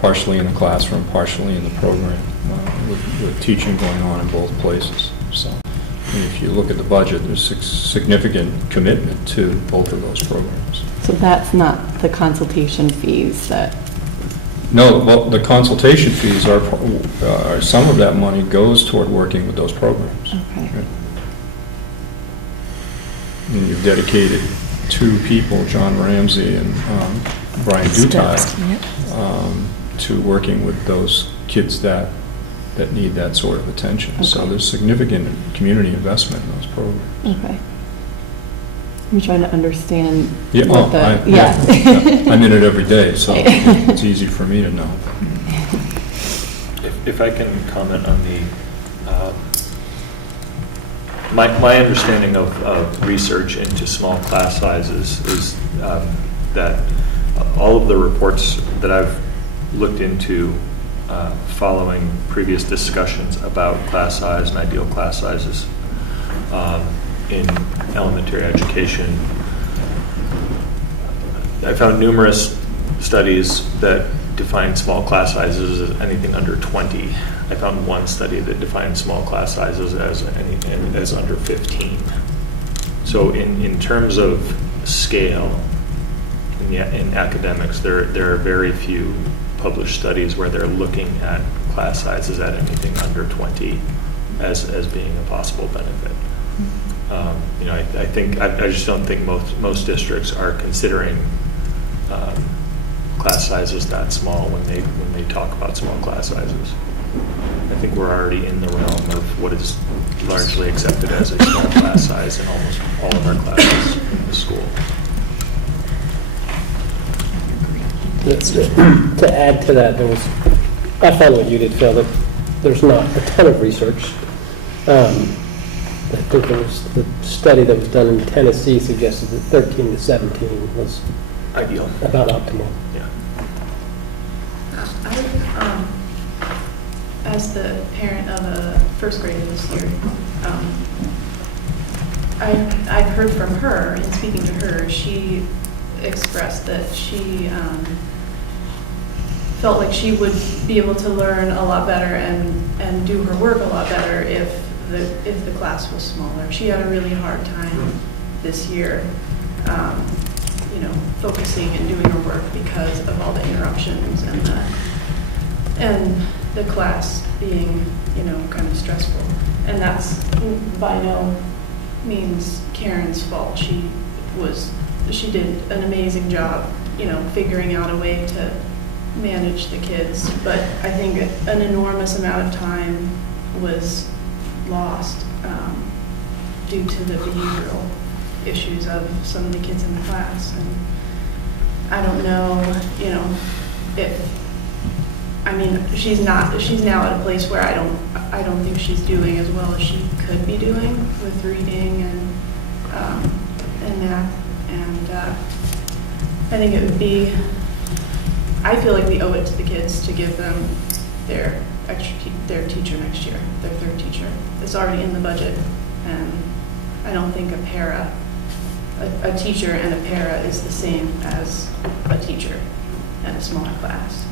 partially in the classroom, partially in the program, with teaching going on in both places. So if you look at the budget, there's significant commitment to both of those programs. So that's not the consultation fees that... No, well, the consultation fees are some of that money goes toward working with those programs. Okay. Right. And you've dedicated 2 people, John Ramsey and Brian Dutai, to working with those kids that need that sort of attention. Okay. So there's significant community investment in those programs. Okay. I'm trying to understand. Yeah, I'm in it every day, so it's easy for me to know. If I can comment on the, my understanding of research into small class sizes is that all of the reports that I've looked into following previous discussions about class size and ideal class sizes in elementary education, I found numerous studies that define small class sizes as anything under 20. I found one study that defined small class sizes as under 15. So in terms of scale, in academics, there are very few published studies where they're looking at class sizes at anything under 20 as being a possible benefit. You know, I think, I just don't think most districts are considering class sizes that small when they talk about small class sizes. I think we're already in the realm of what is largely accepted as a small class size in almost all of our classes in the school. To add to that, I found what you did, Phil, that there's not a ton of research. I think there was the study that was done in Tennessee suggested that 13 to 17 was Ideal. about optimal. Yeah. As the parent of a first grader this year, I've heard from her, and speaking to her, she expressed that she felt like she would be able to learn a lot better and do her work a lot better if the class was smaller. She had a really hard time this year, you know, focusing and doing her work because of all the interruptions and the class being, you know, kind of stressful. And that's by no means Karen's fault. She did an amazing job, you know, figuring out a way to manage the kids. But I think an enormous amount of time was lost due to the behavioral issues of some of the kids in the class. And I don't know, you know, she's now at a place where I don't think she's doing as well as she could be doing with reading and math. And I think it would be, I feel like we owe it to the kids to give them their teacher next year, their third teacher. It's already in the budget, and I don't think a teacher and a para is the same as a teacher and a smaller class.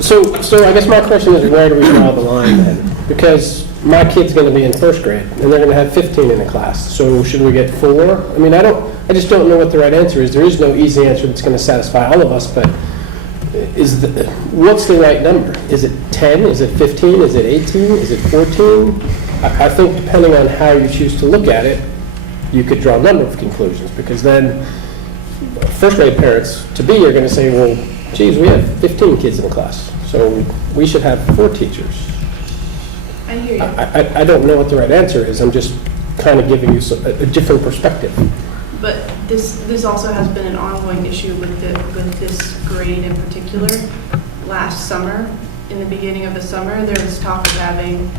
So I guess my question is, where do we draw the line then? Because my kid's going to be in first grade, and they're going to have 15 in the class. So should we get 4? I mean, I just don't know what the right answer is. There is no easy answer that's going to satisfy all of us, but what's the right number? Is it 10? Is it 15? Is it 18? Is it 14? I think depending on how you choose to look at it, you could draw a number of conclusions, because then first grade parents to be are going to say, well, geez, we have 15 kids in the class, so we should have 4 teachers. I hear you. I don't know what the right answer is. I'm just kind of giving you a different perspective. But this also has been an ongoing issue with this grade in particular. Last summer, in the beginning of the summer, there was talk of having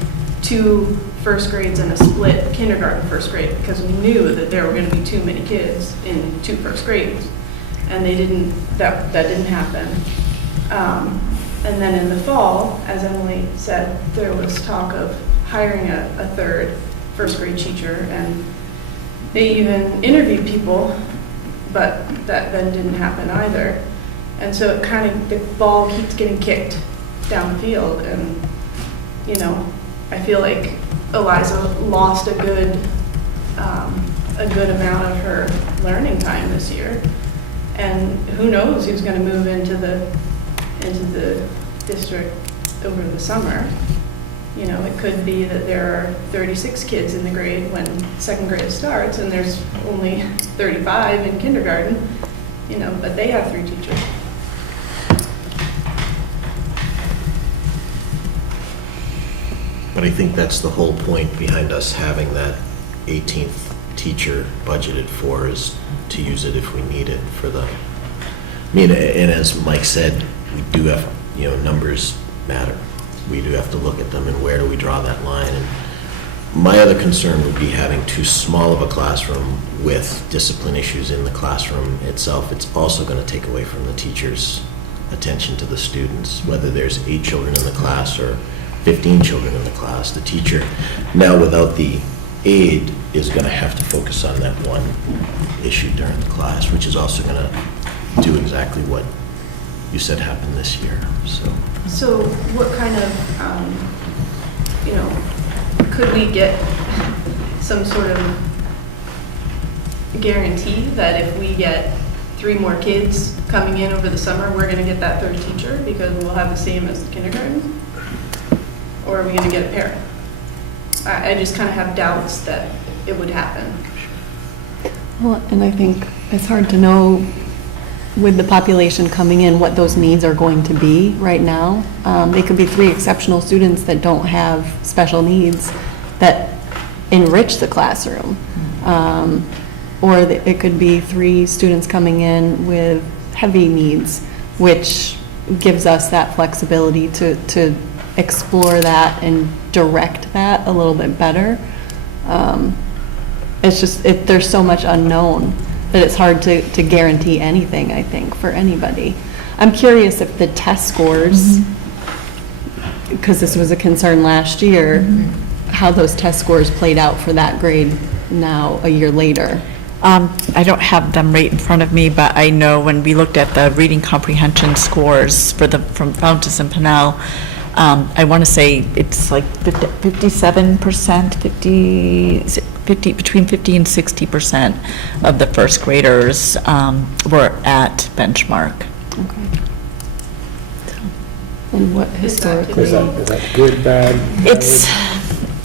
2 first grades and a split kindergarten first grade, because we knew that there were going to be too many kids in 2 first grades, and that didn't happen. And then in the fall, as Emily said, there was talk of hiring a third first grade teacher, and they even interviewed people, but that then didn't happen either. And so it kind of, the ball keeps getting kicked down the field, and, you know, I feel like Eliza lost a good amount of her learning time this year. And who knows who's going to move into the district over the summer. You know, it could be that there are 36 kids in the grade when second grade starts, and there's only 35 in kindergarten, you know, but they have 3 teachers. But I think that's the whole point behind us having that 18th teacher budgeted for, is to use it if we need it for the, I mean, and as Mike said, we do have, you know, numbers matter. We do have to look at them, and where do we draw that line? And my other concern would be having too small of a classroom with discipline issues in the classroom itself. It's also going to take away from the teacher's attention to the students, whether there's 8 children in the class or 15 children in the class. The teacher, now without the aide, is going to have to focus on that one issue during the class, which is also going to do exactly what you said happened this year. So what kind of, you know, could we get some sort of guarantee that if we get 3 more kids coming in over the summer, we're going to get that third teacher because we'll have the same as the kindergarten? Or are we going to get a pair? I just kind of have doubts that it would happen. Well, and I think it's hard to know with the population coming in what those needs are going to be right now. They could be 3 exceptional students that don't have special needs that enrich the classroom. Or it could be 3 students coming in with heavy needs, which gives us that flexibility to explore that and direct that a little bit better. It's just, there's so much unknown that it's hard to guarantee anything, I think, for anybody. I'm curious if the test scores, because this was a concern last year, how those test scores played out for that grade now, a year later. I don't have them right in front of me, but I know when we looked at the reading comprehension scores from Fountas and Pinnell, I want to say it's like 57%, between 50 and 60% of the first graders were at benchmark. Okay. And what historically? Is that good, bad? It's,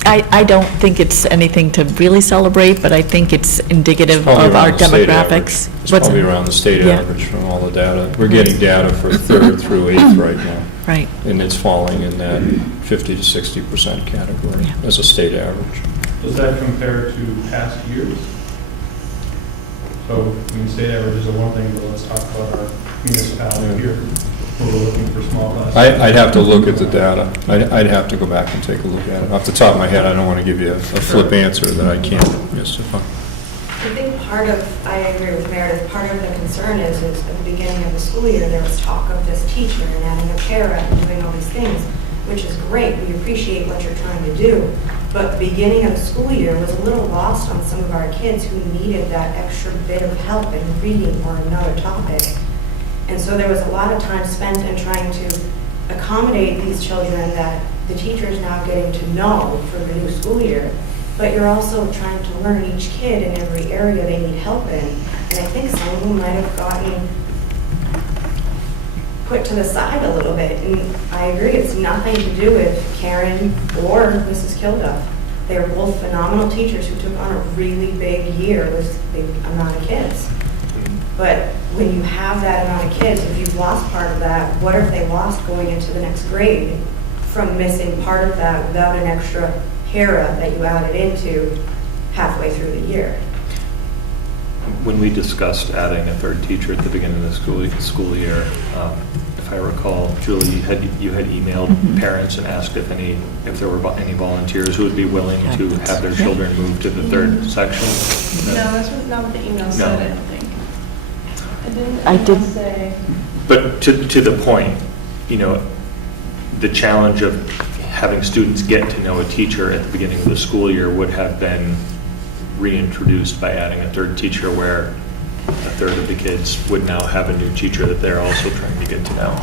I don't think it's anything to really celebrate, but I think it's indicative Probably of our around the state average. demographics. It's probably around the state Yeah. average from all the data. We're getting data for 3rd through 8th right now. Right. And it's falling in that 50 to 60% category as a state average. Does that compare to past years? So, I mean, state averages are one thing, but let's talk about our municipality here. We're looking for small classes. I'd have to look at the data. I'd have to go back and take a look at it. Off the top of my head, I don't want to give you a flip answer that I can't justify. I think I agree with Meredith, part of the concern is at the beginning of the school year, there was talk of this teacher and adding a para and doing all these things, which is great. We appreciate what you're trying to do. But the beginning of the school year was a little lost on some of our kids who needed that extra bit of help in reading or another topic. And so there was a lot of time spent in trying to accommodate these children that the teacher is now getting to know for the new school year. But you're also trying to learn each kid in every area they need help in. And I think some of them might have gotten put to the side a little bit. And I agree, it's nothing to do with Karen or Mrs. Kilduff. They're both phenomenal teachers who took on a really big year with the amount of kids. But when you have that amount of kids, if you've lost part of that, what if they lost going into the next grade from missing part of that without an extra para that you added into halfway through the year? When we discussed adding a 3rd teacher at the beginning of the school year, if I recall, Julie, you had emailed parents and asked if there were any volunteers who would be willing to have their children move to the 3rd section. No, that's not what the email said, I don't think. I did say. But to the point, the challenge of having students get to know a teacher at the beginning of the school year would have been reintroduced by adding a 3rd teacher, where a 1/3 of the kids would now have a new teacher that they're also trying to get to know.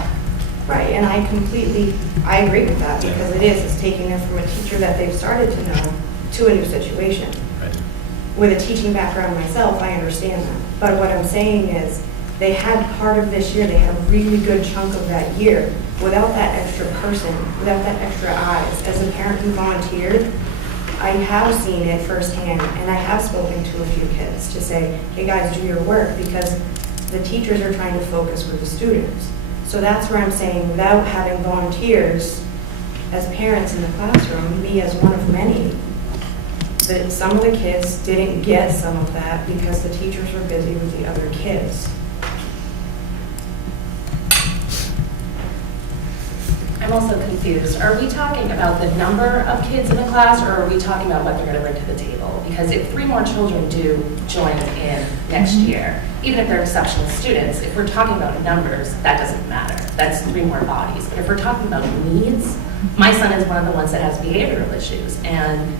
Right, and I agree with that, because it's taking them from a teacher that they've started to know to a new situation. Right. With a teaching background myself, I understand that. But what I'm saying is, they had part of this year, they had a really good chunk of that year without that extra person, without that extra eyes. As a parent who volunteered, I have seen it firsthand, and I have spoken to a few kids to say, hey guys, do your work, because the teachers are trying to focus with the students. So that's where I'm saying, without having volunteers as parents in the classroom, me as one of many, that some of the kids didn't get some of that because the teachers were busy with the other kids. I'm also confused. Are we talking about the number of kids in the class, or are we talking about what they're going to bring to the table? Because if 3 more children do join in next year, even if they're exceptional students, if we're talking about numbers, that doesn't matter. That's 3 more bodies. But if we're talking about needs, my son is one of the ones that has behavioral issues, and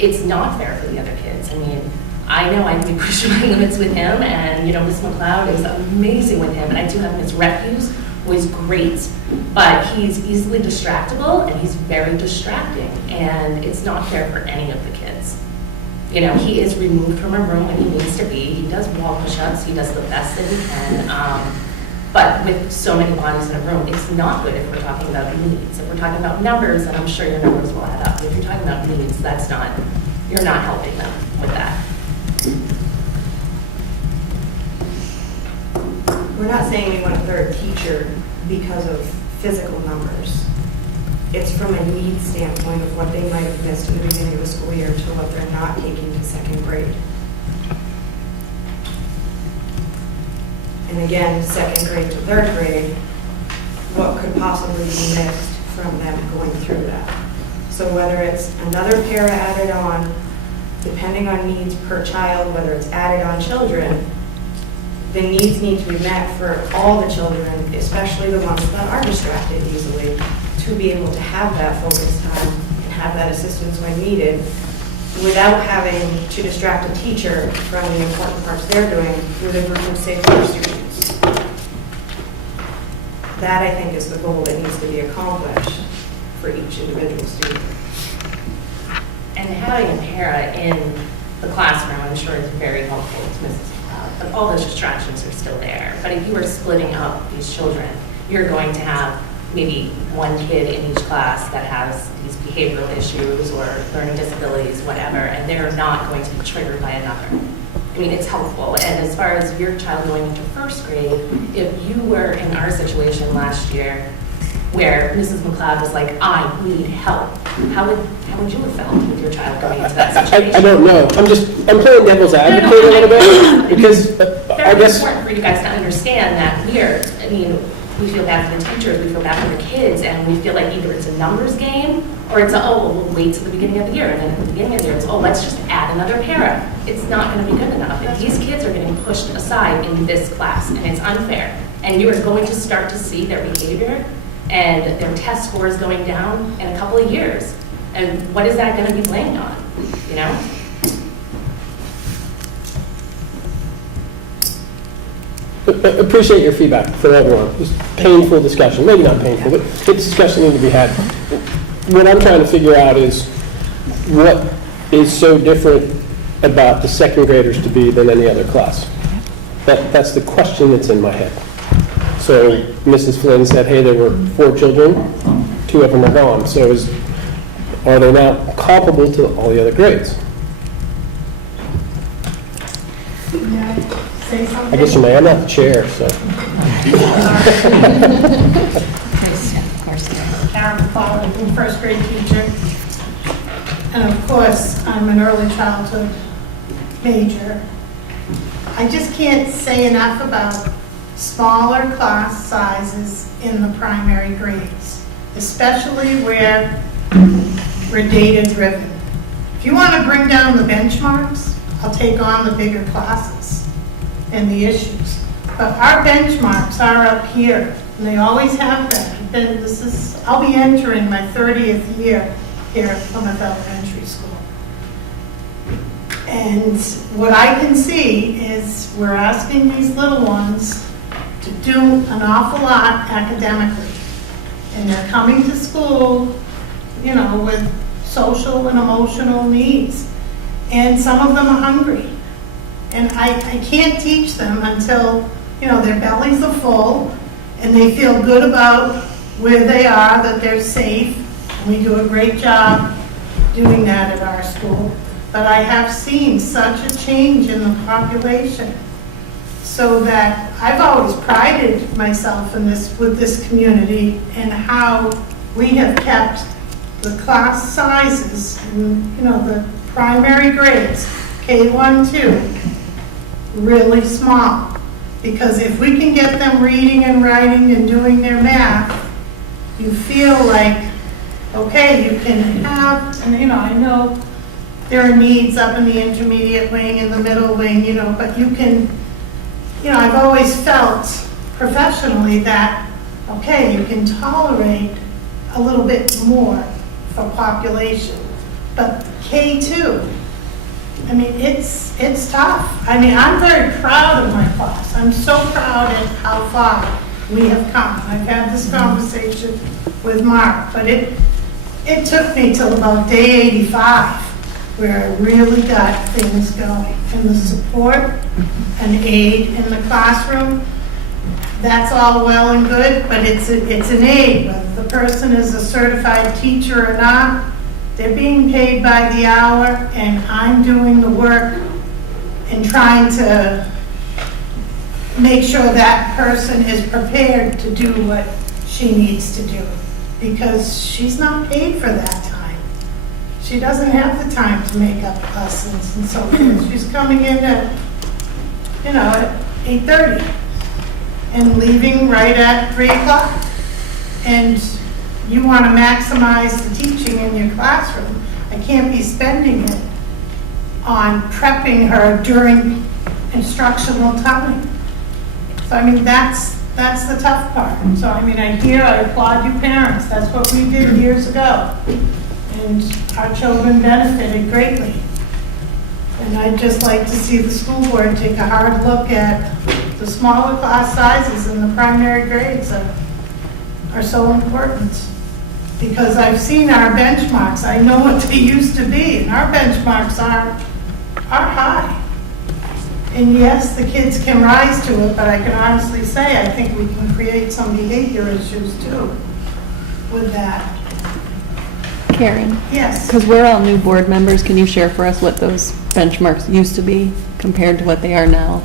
it's not fair for the other kids. I mean, I know I can be pushing my limits with him, and Ms. McLeod is amazing with him, and I do have Ms. Refuse, who is great, but he's easily distractible and he's very distracting, and it's not fair for any of the kids. You know, he is removed from a room when he needs to be. He does wall push-ups. He does the best that he can. But with so many bodies in a room, it's not good if we're talking about needs. If we're talking about numbers, then I'm sure your numbers will add up. If you're talking about needs, you're not helping them with that. We're not saying we want a third teacher because of physical numbers. It's from a need standpoint of what they might have missed at the beginning of the school year to what they're not taking to second grade. And again, second grade to third grade, what could possibly be missed from them going through that? So whether it's another para added on, depending on needs per child, whether it's added on children, the needs need to be met for all the children, especially the ones that are distracted easily, to be able to have that focus time and have that assistance when needed without having to distract a teacher from the important parts they're doing with a group of safer students. That, I think, is the goal that needs to be accomplished for each individual student. And having a para in the classroom, I'm sure, is very helpful to Mrs. McLeod, but all those distractions are still there. But if you are splitting up these children, you're going to have maybe one kid in each class that has these behavioral issues or learning disabilities, whatever, and they're not going to be triggered by another. I mean, it's helpful. And as far as your child going into first grade, if you were in our situation last year where Mrs. McLeod was like, I need help, how would you have felt with your child going into that situation? I don't know. I'm playing devil's advocate a little bit because I guess. It's important for you guys to understand that we feel bad for the teachers, we feel bad for the kids, and we feel like either it's a numbers game or it's we'll wait till the beginning of the year. And then at the beginning of the year, it's, let's just add another para. It's not going to be good enough. If these kids are getting pushed aside in this class, and it's unfair, and you are going to start to see their behavior and their test scores going down in a couple of years. And what is that going to be blamed on, you know? Appreciate your feedback for everyone. It was painful discussion, maybe not painful, but good discussion need to be had. What I'm trying to figure out is what is so different about the second graders to be than any other class. That's the question that's in my head. So Mrs. Flynn said, hey, there were 4 children, 2 of them are gone. So are they now comparable to all the other grades? Say something? I guess you may. I'm not the chair, so. Karen McFarland, I'm a first grade teacher. And of course, I'm an early childhood major. I just can't say enough about smaller class sizes in the primary grades, especially where we're data driven. If you want to bring down the benchmarks, I'll take on the bigger classes and the issues. But our benchmarks are up here, and they always have been. I'll be entering my 30th year here at Plymouth Elementary School. And what I can see is we're asking these little ones to do an awful lot academically. And they're coming to school, with social and emotional needs. And some of them are hungry. And I can't teach them until, their bellies are full and they feel good about where they are, that they're safe. And we do a great job doing that at our school. But I have seen such a change in the population so that I've always prided myself in with this community and how we have kept the class sizes, the primary grades, K1, 2, really small. Because if we can get them reading and writing and doing their math, you feel like, okay, you can have, and I know there are needs up in the intermediate wing and the middle wing, but you can, I've always felt professionally that, okay, you can tolerate a little bit more for population. But K2, it's tough. I'm very proud of my class. I'm so proud of how far we have come. I've had this conversation with Mark, but it took me till about day 85 where I really got things going. And the support and aid in the classroom, that's all well and good, but it's an aid. Whether the person is a certified teacher or not, they're being paid by the hour, and I'm doing the work and trying to make sure that person is prepared to do what she needs to do, because she's not paid for that time. She doesn't have the time to make up lessons and so forth. She's coming in at, at 8:30 and leaving right at 3 o'clock. And you want to maximize the teaching in your classroom. I can't be spending it on prepping her during instructional time. So, I mean, that's the tough part. So, I mean, I applaud you parents. That's what we did years ago. And our children benefited greatly. And I'd just like to see the school board take a hard look at the smaller class sizes in the primary grades that are so important. Because I've seen our benchmarks. I know what they used to be, and our benchmarks are high. And yes, the kids can rise to it, but I can honestly say I think we can create some behavior issues too with that. Karen? Yes. Because we're all new board members, can you share for us what those benchmarks used to be compared to what they are now?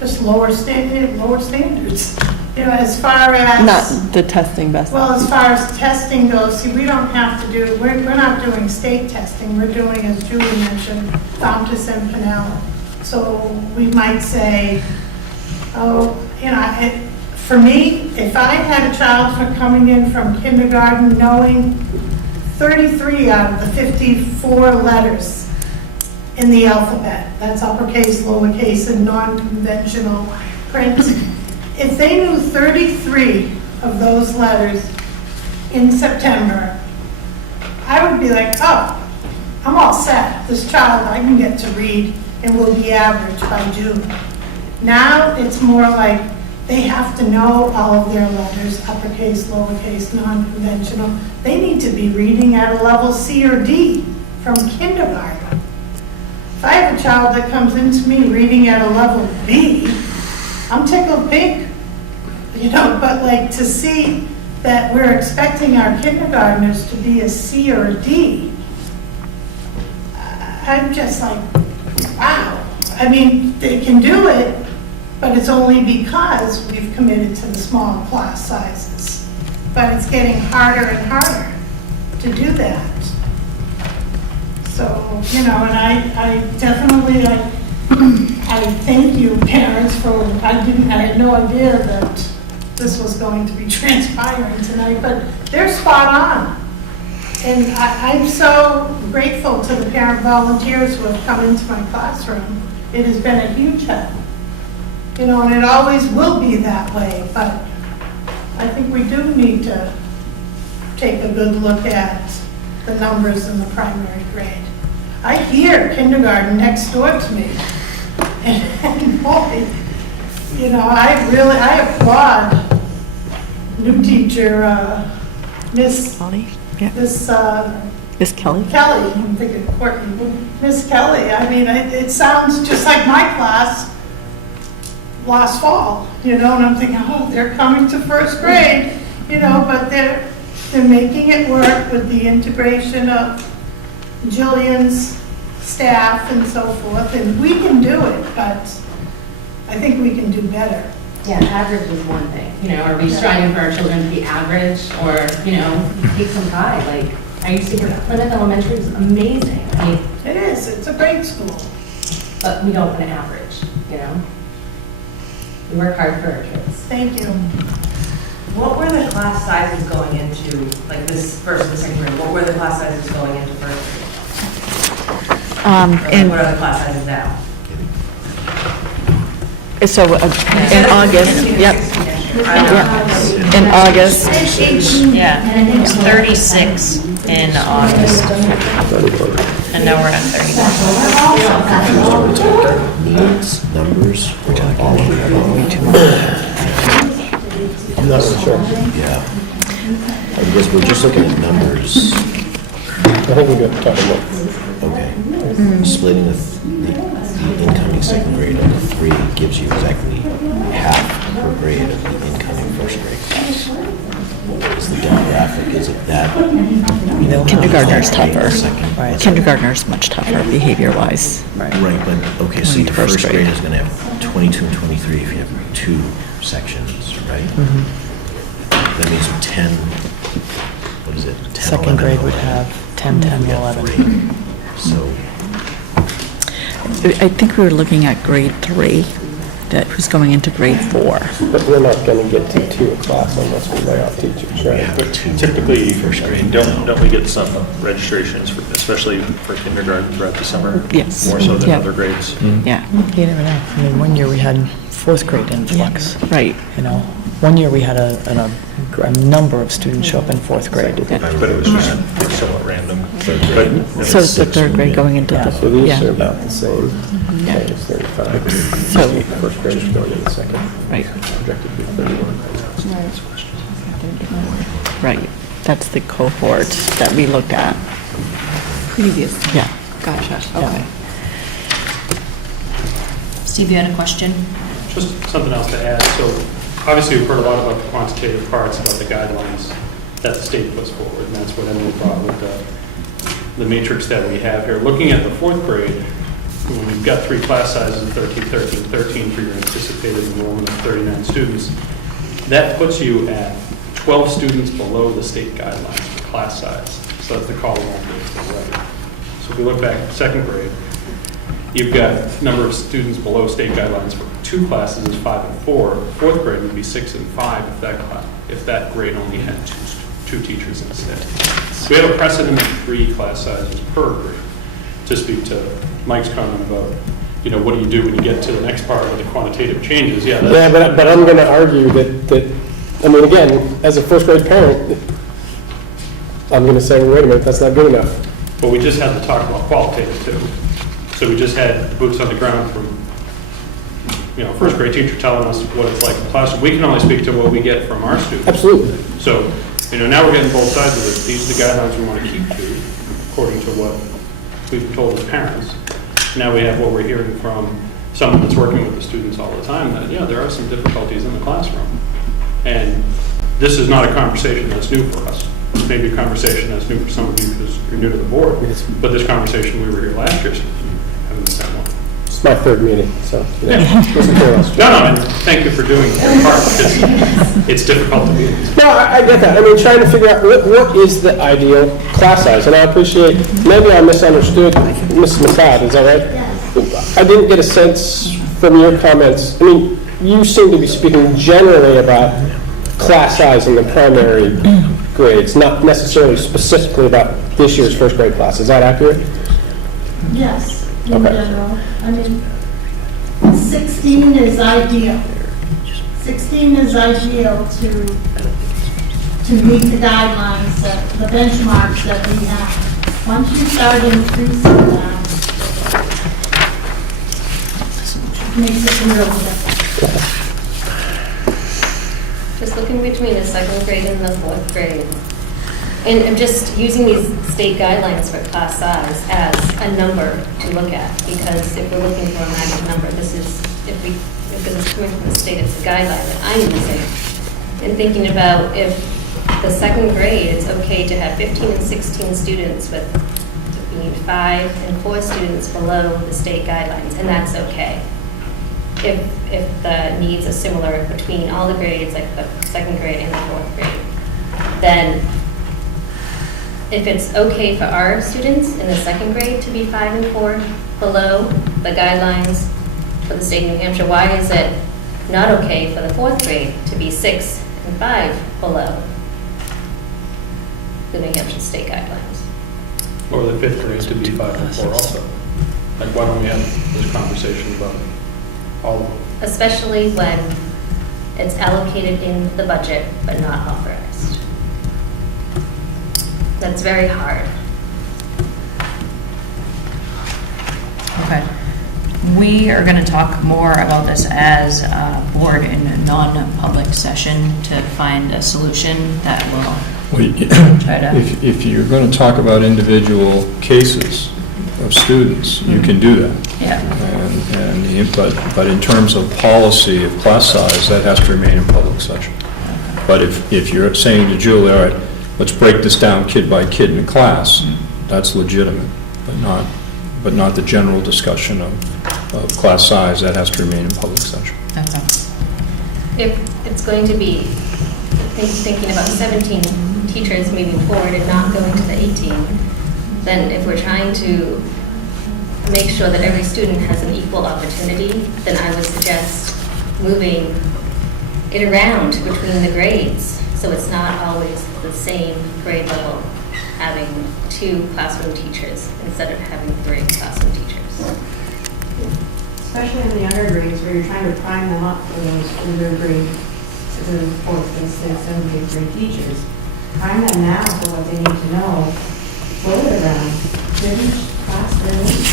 Just lower standards. As far as... Not the testing best. Well, as far as testing goes, see, we don't have to do, we're not doing state testing. We're doing, as Julie mentioned, Fountas and Pinella. So we might say, for me, if I had a child coming in from kindergarten knowing 33 out of the 54 letters in the alphabet, that's uppercase, lowercase, and non-conventional print, if they knew 33 of those letters in September, I would be like, oh, I'm all set. This child I can get to read and will be average by June. Now it's more like they have to know all of their letters, uppercase, lowercase, non-conventional. They need to be reading at a level C or D from kindergarten. If I have a child that comes into me reading at a level B, I'm tickled pink. But like to see that we're expecting our kindergartners to be a C or a D, I'm just like, wow. I mean, they can do it, but it's only because we've committed to the small class sizes. But it's getting harder and harder to do that. So, and I definitely, I thank you parents for, I had no idea that this was going to be transpiring tonight, but they're spot on. And I'm so grateful to the parent volunteers who have come into my classroom. It has been a huge help. And it always will be that way, but I think we do need to take a good look at the numbers in the primary grade. I hear kindergarten next door to me, and boy, I applaud new teacher, Miss Kelly? Miss Kelly. Kelly, I'm thinking Courtney. Miss Kelly, I mean, it sounds just like my class last fall, and I'm thinking, oh, they're coming to first grade, but they're making it work with the integration of Jillian's staff and so forth, and we can do it, but I think we can do better. Yeah, average is one thing. Are we striving for our children to be average or, take some pride? Like, I used to hear Plymouth Elementary is amazing. I mean, it is. It's a great school. But we don't want an average, We work hard for our kids. Thank you. What were the class sizes going into, like this first and second grade? What were the class sizes going into first grade? What are the class sizes now? So in August, yep. In August. Yeah, it was 36 in August. And now we're at 31. Needs, numbers, or all of them? I'm not really sure. Yeah. Because we're just looking at numbers. I think we got to talk about. Okay. splitting the incoming second grade into 3 gives you exactly half per grade of the incoming first grade class. Is the demographic, is it that? Kindergartner's tougher. Right. Kindergartner's much tougher behavior-wise. Right, but, okay, so your first grade is going to have 22 and 23 if you have 2 sections, right? That means 10, what is it? 10, Second 11, grade would 11. have 10, 10, We have 11. 3. So, I think we were looking at grade 3, that was going into grade 4. But we're not going to get to 2 a class unless we lay off teachers, right? But typically, don't we get some registrations, especially for kindergarten throughout the summer? Yes. More so than Yeah. other grades? Yeah. You never know. I mean, one year we had 4th grade influx. Right. You know, one year we had a number of students show up in 4th grade. But it was just somewhat random. But- So it's the 3rd grade going into the, So these yeah. are about the same, Yeah. as 35. So- First grade is going in the second. Right. Projected to be 31. Right, that's the cohort that we looked at. Previous. Yeah. Gotcha, okay. Steve, you had a question? Just something else to add. So obviously, we've heard a lot about the quantitative parts, about the guidelines that the state puts forward, and that's what Emily brought with the matrix that we have here. Looking at the 4th grade, when we've got 3 class sizes of 13, 13, 13 for your anticipated enrollment of 39 students, that puts you at 12 students below the state guidelines for class size. So that's the column on the right. So if we look back at 2nd grade, you've got number of students below state guidelines for 2 classes is 5 and 4. 4th grade would be 6 and 5 if that grade only had 2 teachers instead. So we have a precedent of 3 class sizes per grade. To speak to Mike's comment about, what do you do when you get to the next part of the quantitative changes? Yeah, but I'm going to argue that, I mean, again, as a first grade parent, I'm going to say, well, wait a minute, that's not good enough. But we just had to talk about qualitative too. So we just had boots on the ground from, first grade teacher telling us what it's like in the classroom. We can only speak to what we get from our students. Absolutely. So, now we're getting both sides of this. These are the guidelines we want to keep to, according to what we've been told as parents. Now we have what we're hearing from someone that's working with the students all the time, that, there are some difficulties in the classroom. And this is not a conversation that's new for us. It's maybe a conversation that's new for some of you because you're new to the board. But this conversation, we were here last year, having the same one. It's my 3rd meeting, so, listen to us. No, and thank you for doing your part, because it's difficult to do. No, I get that. I mean, trying to figure out what is the ideal class size, and I appreciate, maybe I misunderstood Ms. Massad, is that right? Yes. I didn't get a sense from your comments, I mean, you seem to be speaking generally about class size in the primary grades, not necessarily specifically about this year's first grade class. Is that accurate? Yes, in Okay. general. I mean, 16 is ideal. 16 is ideal to meet the guidelines, the benchmarks that we have. Once you start increasing that, it makes it real different. Just looking between the 2nd grade and the 4th grade. And I'm just using these state guidelines for class size as a number to look at, because if we're looking for a magic number, this is, if this is coming from the state, it's a guideline that I'm using. And thinking about if the 2nd grade, it's okay to have 15 and 16 students with between 5 and 4 students below the state guidelines, and that's okay. If the needs are similar between all the grades, like the 2nd grade and the 4th grade, then if it's okay for our students in the 2nd grade to be 5 and 4 below the guidelines for the state of New Hampshire, why is it not okay for the 4th grade to be 6 and 5 below the New Hampshire state guidelines? Or the 5th grade to be 5 and 4 also. Like, why don't we have this conversation about all of them? Especially when it's allocated in the budget but not authorized. That's very hard. Okay. We are going to talk more about this as a board in a non-public session to find a solution that will try to... If you're going to talk about individual cases, of students, you can do that. Yeah. But in terms of policy of class size, that has to remain in public session. But if you're saying to Julie, all right, let's break this down kid by kid in a class, that's legitimate, but not the general discussion of class size, that has to remain in public session. Okay. If it's going to be thinking about 17 teachers moving forward and not going to the 18, then if we're trying to make sure that every student has an equal opportunity, then I would suggest moving it around between the grades, so it's not always the same grade level, having 2 classroom teachers instead of having 3 classroom teachers. Especially in the younger grades where you're trying to prime them up for those older grade, to the 4th, 5th, 6th, 7th, 8th grade teachers. Prime them now for what they need to know. Float it around. Give each class their needs.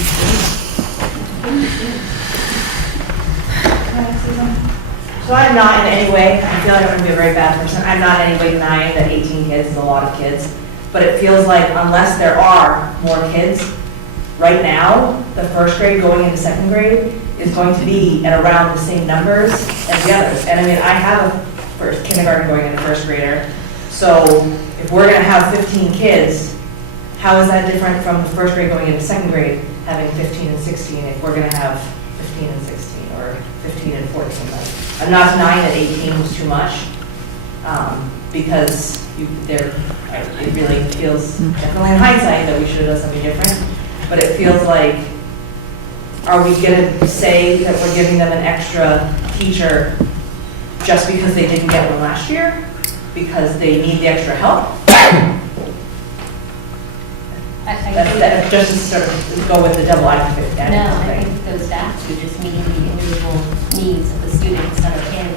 So I'm not in any way, I feel like I'm going to be a very bad person, I'm not in any way denying that 18 kids is a lot of kids, but it feels like unless there are more kids, right now, the first grade going into second grade is going to be at around the same numbers as the others. And I mean, I have a first kindergarten going into first grader, so if we're going to have 15 kids, how is that different from the first grade going into second grade having 15 and 16 if we're going to have 15 and 16 or 15 and 14? I'm not denying that 18 was too much because it really feels, definitely in hindsight, that we should have done something different. But it feels like, are we going to say that we're giving them an extra teacher just because they didn't get one last year? Because they need the extra help? Just to sort of go with the double advocate. No, I think it goes back to just meeting the individual needs of the students that are in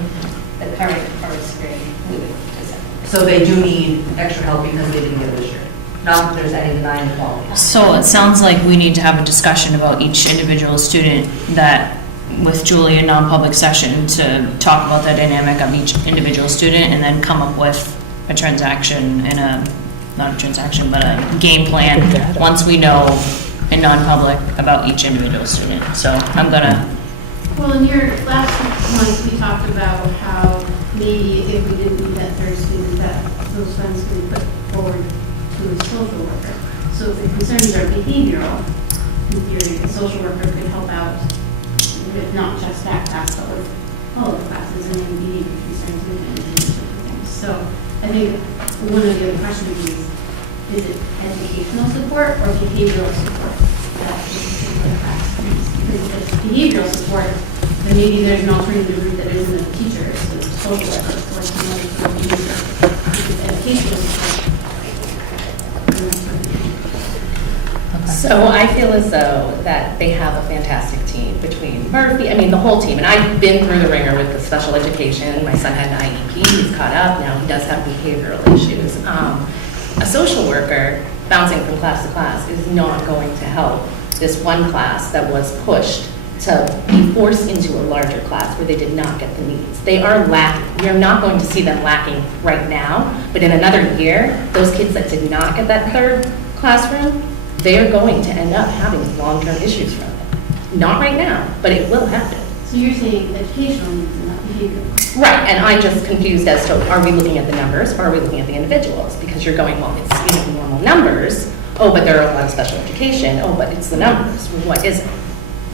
the current first grade moving to second grade. So they do need extra help because they didn't get it this year? Not that there's any denying quality. So it sounds like we need to have a discussion about each individual student that, with Julie in non-public session, to talk about the dynamic of each individual student and then come up with a transaction and not a transaction, but a game plan once we know in non-public about each individual student. So I'm gonna. Well, in your last month, we talked about how maybe if we didn't need that third student, that those funds could be put forward to a social worker. So if the concerns are behavioral, in theory, the social worker could help out with not just that class, but with all of the classes and then behavior concerns and those sort of things. So I think one of the other questions is it educational support or behavioral support that this particular class needs? Because if it's behavioral support, then maybe there's an alternative route that isn't a teacher, so it's social worker or someone from behavior. Because educational support. So I feel as though that they have a fantastic team between Murphy, I mean, the whole team. And I've been through the ringer with the special education. My son had an IEP, he's caught up, now he does have behavioral issues. A social worker bouncing from class to class is not going to help this one class that was pushed to be forced into a larger class where they did not get the needs. They are lacking. We are not going to see them lacking right now, but in another year, those kids that did not get that third classroom, they're going to end up having long-term issues from it. Not right now, but it will happen. So you're saying educational needs and not behavioral? Right, and I'm just confused as to, are we looking at the numbers or are we looking at the individuals? Because you're going, well, it's normal numbers. Oh, but there are a lot of special education. Oh, but it's the numbers. Well, what is it?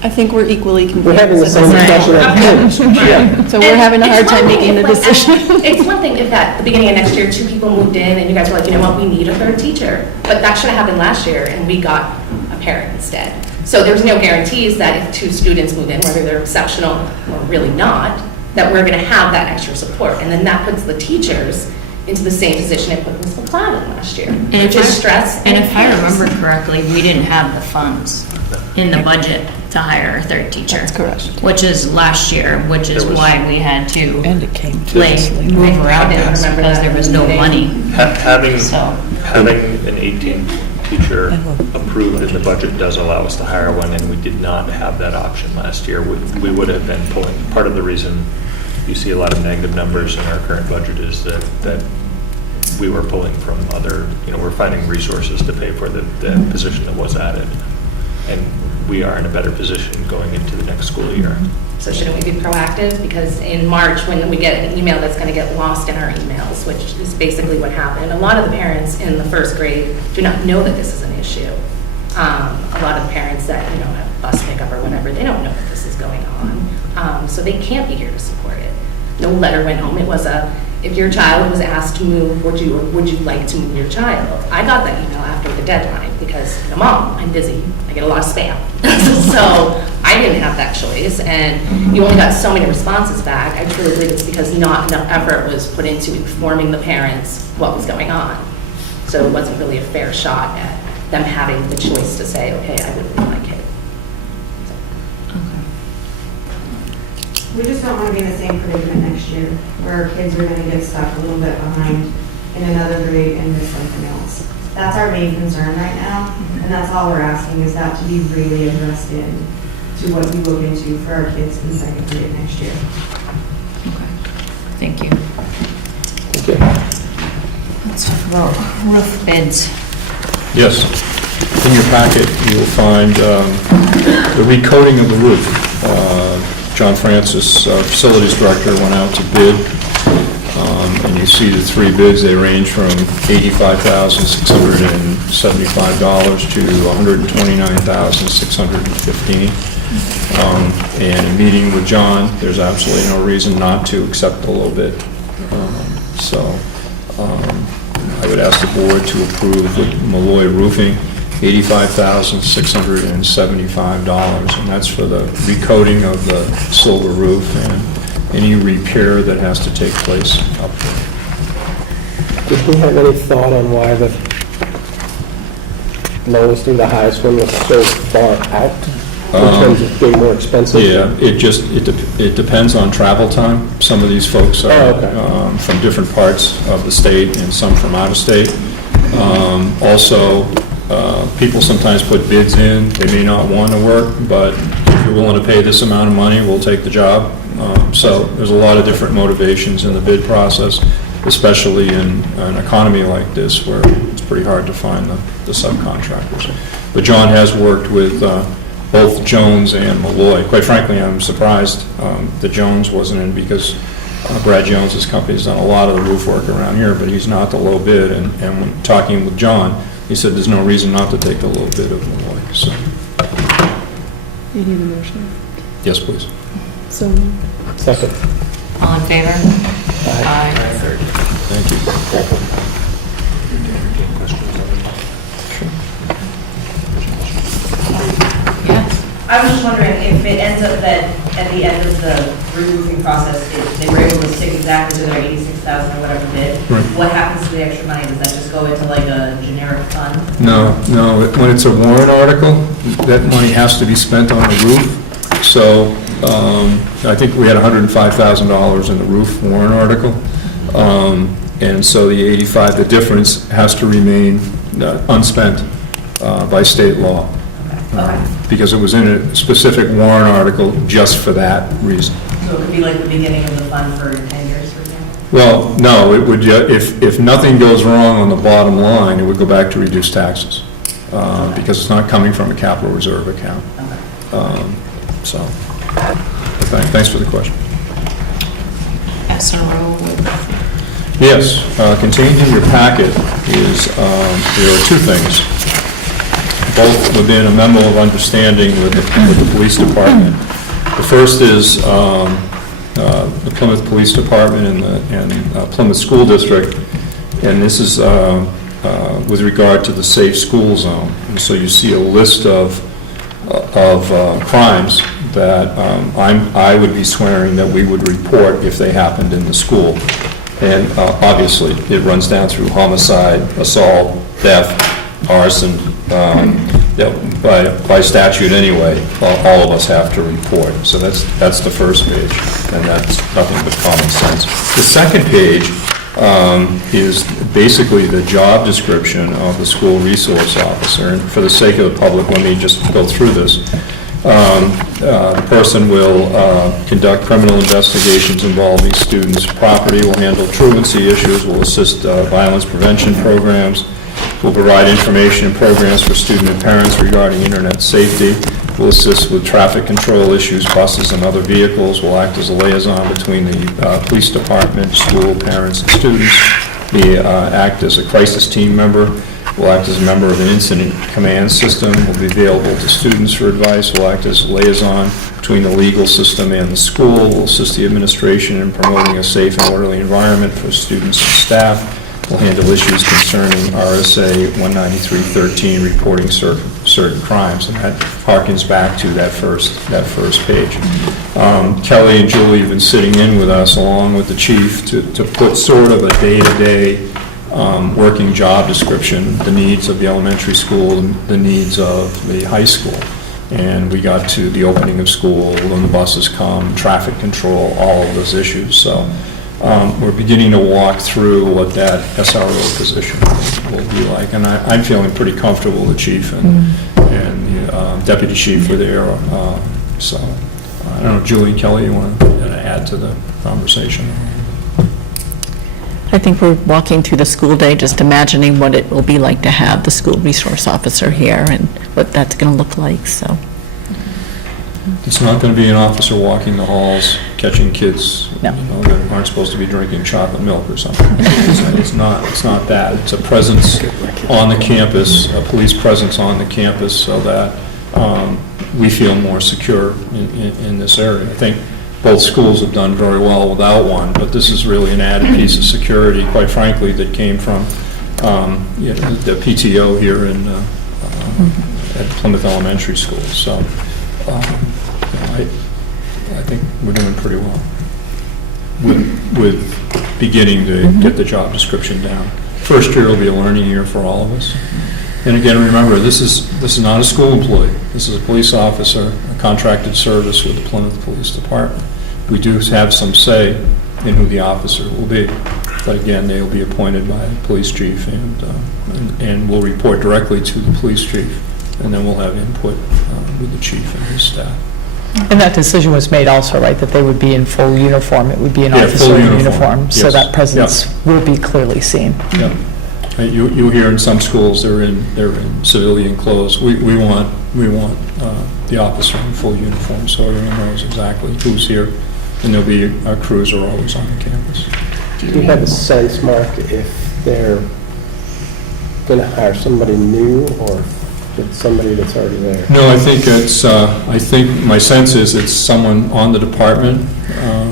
I think we're equally confused. We're having the same discussion at kids. Yeah. So we're having a hard time making the decision. It's one thing if at the beginning of next year, 2 people moved in and you guys were like, you know what, we need a third teacher. But that should have happened last year and we got a parent instead. So there's no guarantees that if 2 students move in, whether they're exceptional or really not, that we're going to have that extra support. And then that puts the teachers into the same position it put Ms. McLaren last year, which is stress. And if I remember correctly, we didn't have the funds in the budget to hire a third teacher. That's correct. Which is last year, which is why we had to And it came to move around this because there was no money. Having an 18 teacher approved in the budget does allow us to hire one, and we did not have that option last year. We would have been pulling. Part of the reason you see a lot of negative numbers in our current budget is that we were pulling from other, we're finding resources to pay for the position that was added. we are in a better position going into the next school year. So shouldn't we be proactive? Because in March, when we get an email that's going to get lost in our emails, which is basically what happened, a lot of the parents in the first grade do not know that this is an issue. A lot of the parents that, have bus pickup or whatever, they don't know that this is going on. So they can't be here to support it. No letter went home. It was if your child was asked to move, would you like to move your child? I got that email after the deadline because, Mom, I'm busy. I get a lot of spam. So I didn't have that choice, and you only got so many responses back. I truly believe it's because not enough effort was put into informing the parents what was going on. So it wasn't really a fair shot at them having the choice to say, okay, I would move my kid. We just don't want to be in the same predicament next year, where our kids are going to get stuck a little bit behind in another grade and miss something else. That's our main concern right now, and that's all we're asking, is that to be really addressed in to what we look into for our kids in second grade next year. Thank you. Okay. Let's talk about roof bids. Yes. In your packet, you will find the recoating of the roof. John Francis, Facilities Director, went out to bid, and you see the three bids. They range from $85,675 to $129,615. And in meeting with John, there's absolutely no reason not to accept the low bid. I would ask the board to approve with Malloy Roofing, $85,675, and that's for the recoating of the silver roof and any repair that has to take place up there. Did we have any thought on why the lowest and the highest one was so far out in terms of being more expensive? Yeah, it depends on travel time. Some of these folks are from different parts of the state and some from out of state. Also, people sometimes put bids in. They may not want to work, but if you're willing to pay this amount of money, we'll take the job. So there's a lot of different motivations in the bid process, especially in an economy like this where it's pretty hard to find the subcontractors. But John has worked with both Jones and Malloy. Quite frankly, I'm surprised that Jones wasn't in, because Brad Jones's company's done a lot of the roof work around here, but he's not the low bid. And when talking with John, he said there's no reason not to take the low bid of Malloy. So. You need a motion? Yes, please. So. Second. All in favor? Aye. Thank you. Yes. I was just wondering if it ends up that at the end of the re-roofing process, they were able to stick exactly to their 86,000 or whatever bid. Right. What happens to the extra money? Does that just go into like a generic fund? No. When it's a warrant article, that money has to be spent on the roof. So I think we had $105,000 in the roof warrant article. And so the 85, the difference has to remain unspent by state law. Because it was in a specific warrant article just for that reason. So it could be like the beginning of the fund for 10 years, for example? Well, no, it would, if nothing goes wrong on the bottom line, it would go back to reduced taxes, because it's not coming from a capital reserve account. Thanks for the question. SRO. Yes, contained in your packet is, there are two things, both within a memo of understanding with the police department. The first is the Plymouth Police Department and Plymouth School District, and this is with regard to the safe school zone. And so you see a list of crimes that I would be swearing that we would report if they happened in the school. And obviously, it runs down through homicide, assault, theft, arson. By statute anyway, all of us have to report. So that's the first page, and that's nothing but common sense. The second page is basically the job description of the school resource officer. And for the sake of the public, let me just go through this. The person will conduct criminal investigations involving students' property, will handle truancy issues, will assist violence prevention programs, We'll provide information and programs for student and parents regarding internet safety. We'll assist with traffic control issues, buses and other vehicles. We'll act as a liaison between the police department, school, parents, and students. We act as a crisis team member. We'll act as a member of an incident command system. We'll be available to students for advice. We'll act as a liaison between the legal system and the school. We'll assist the administration in promoting a safe and orderly environment for students and staff. We'll handle issues concerning RSA 193.13, reporting certain crimes, and that harkens back to that first page. Kelly and Julie have been sitting in with us along with the chief to put sort of a day-to-day working job description, the needs of the elementary school, the needs of the high school. And we got to the opening of school, when the buses come, traffic control, all of those issues. So we're beginning to walk through what that SRO position will be like. And I'm feeling pretty comfortable with the chief and the deputy chief were there. So I don't know, Julie, Kelly, you want to add to the conversation? I think we're walking through the school day, just imagining what it will be like to have the school resource officer here and what that's going to look like, so. It's not going to be an officer walking the halls, catching kids that aren't supposed to be drinking chocolate milk or something. It's not that. It's a presence on the campus, a police presence on the campus, so that we feel more secure in this area. I think both schools have done very well without one, but this is really an added piece of security, quite frankly, that came from the PTO here at Plymouth Elementary School. So I think we're doing pretty well with beginning to get the job description down. First year will be a learning year for all of us. And again, remember, this is not a school employee. This is a police officer, a contracted service with the Plymouth Police Department. We do have some say in who the officer will be, but again, they will be appointed by the police chief and will report directly to the police chief, and then we'll have input with the chief and his staff. And that decision was made also, right, that they would be in full uniform? It would be an officer in uniform, so that presence will be clearly seen. Yeah. You hear in some schools they're in civilian clothes. We want the officer in full uniform, so everyone knows exactly who's here, and there'll be our crews are always on the campus. Do you have a sense, Mark, if they're going to hire somebody new or if it's somebody that's already there? No, I think I think my sense is it's someone on the department,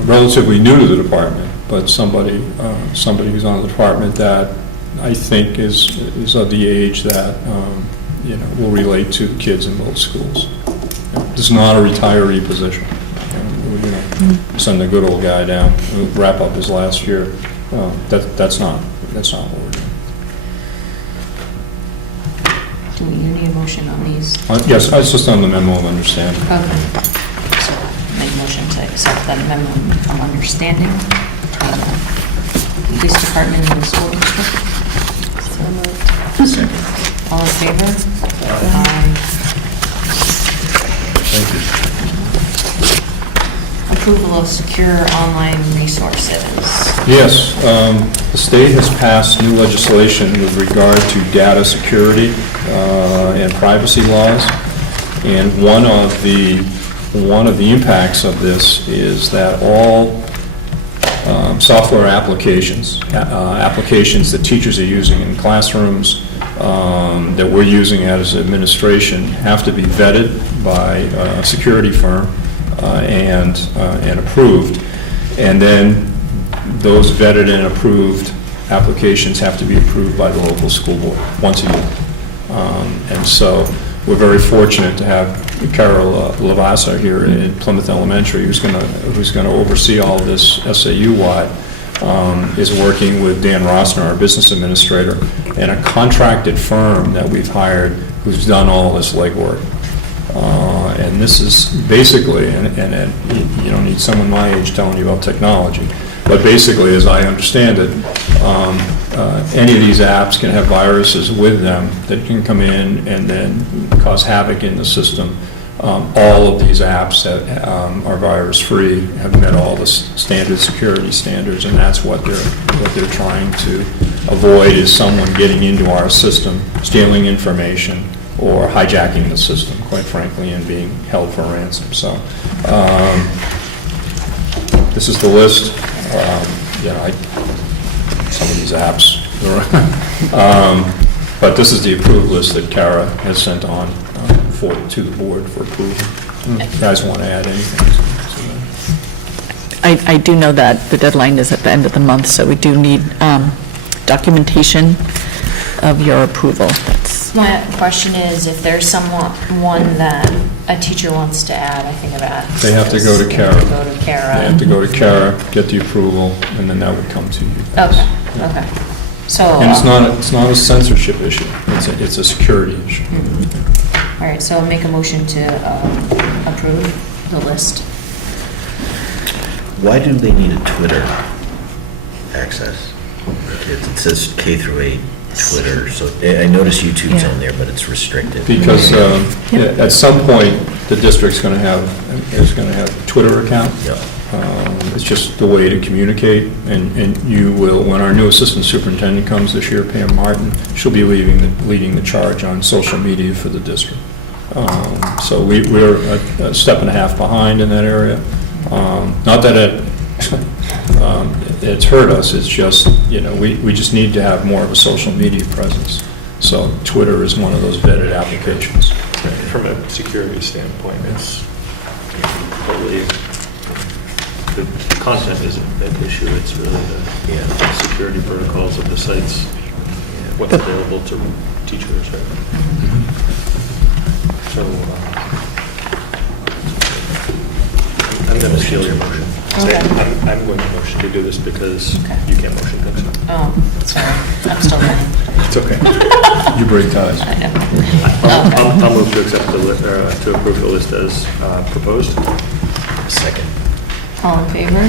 relatively new to the department, but somebody who's on the department that I think is of the age that will relate to the kids in both schools. This is not a retiree position. Send the good old guy down, wrap up his last year. That's not what we're doing. Do we need a motion on these? Yes, it's just on the memo of understanding. Okay. So make a motion to accept that memo of understanding between the police department and the school district. So moved. All in favor? Aye. Thank you. Approval of secure online resources. Yes, the state has passed new legislation with regard to data security and privacy laws, and one of the impacts of this is that all software applications that teachers are using in classrooms, that we're using as administration, have to be vetted by a security firm and approved. And then those vetted and approved applications have to be approved by the local school board once a year. And so we're very fortunate to have Carol Lavassa here in Plymouth Elementary, who's going to oversee all of this SAU-wide, is working with Dan Rossner, our business administrator, and a contracted firm that we've hired who's done all this legwork. And this is basically, and you don't need someone my age telling you about technology, but basically, as I understand it, any of these apps can have viruses with them that can come in and then cause havoc in the system. All of these apps that are virus-free have met all the standard security standards, and that's what they're trying to avoid is someone getting into our system, stealing information, or hijacking the system, quite frankly, and being held for ransom. So this is the list. Some of these apps, but this is the approved list that Kara has sent on to the board for approval. You guys want to add anything to that? I do know that the deadline is at the end of the month, so we do need documentation of your approval. My question is, if there's one that a teacher wants to add, I think of that. They have to go to Kara. They have to go to Kara. They have to go to Kara, get the approval, and then that would come to you guys. Okay. So. And it's not a censorship issue. It's a security issue. All right, so I'll make a motion to approve the list. Why do they need a Twitter access for kids? It says K through 8 Twitter, so I notice YouTube's on there, but it's restricted. Because at some point, the district's going to have a Twitter account. It's just the way to communicate, and you will, when our new assistant superintendent comes this year, Pam Martin, she'll be leading the charge on social media for the district. So we're a step and a half behind in that area. Not that it's hurt us, it's just, we just need to have more of a social media presence. So Twitter is one of those vetted applications. From a security standpoint, it's totally, the content isn't an issue, it's really the security protocols of the sites, what's available to teachers, right? So, I'm going to steal your motion. Okay. I'm going to motion to do this because you can't motion things. Oh, sorry. I'm still running. It's okay. You break ties. I know. I'll move to accept to approve the list as proposed. Second. All in favor?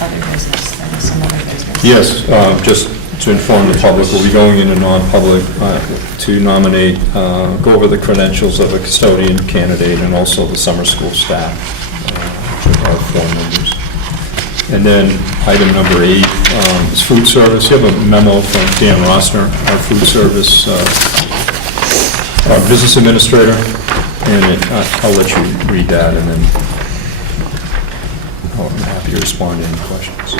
Other business, there was some other business. Yes, just to inform the public, we'll be going into non-public to nominate, go over the credentials of a custodian candidate and also the summer school staff, our 4 members. And then item number 8 is food service. You have a memo from Dan Rossner, our food service, our business administrator, and I'll let you read that, and then I'm happy to respond to any questions.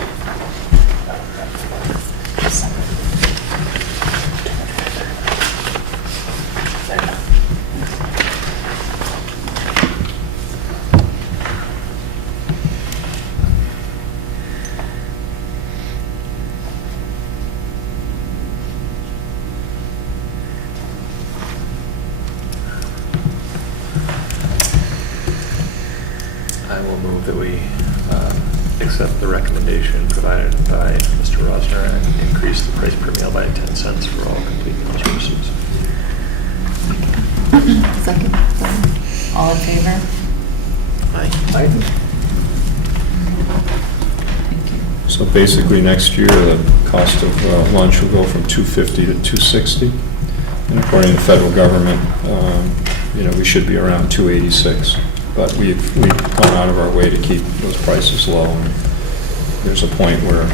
I will move that we accept the recommendation provided by Mr. Rosner and increase the price per meal by 10 cents for all complete meal services. Second. All in favor? Aye. Thank you. So basically, next year, the cost of lunch will go from $2.50 to $2.60. And according to the federal government, we should be around $2.86. But we've gone out of our way to keep those prices low. And there's a point where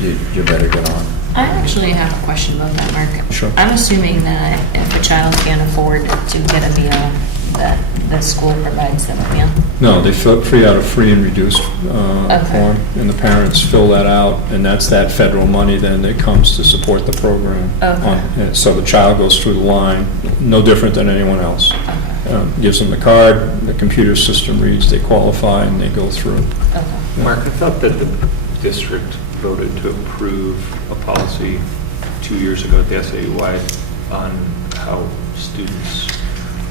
you better get on. I actually have a question about that, Mark. Sure. I'm assuming that if a child can't afford to get a meal, that the school provides them a meal? No, they fill out a free and reduced form, and the parents fill that out, and that's that federal money then that comes to support the program. And so the child goes through the line, no different than anyone else. Gives them the card, the computer system reads, they qualify, and they go through. Mark, I thought that the district voted to approve a policy 2 years ago at the SAU-wide on how students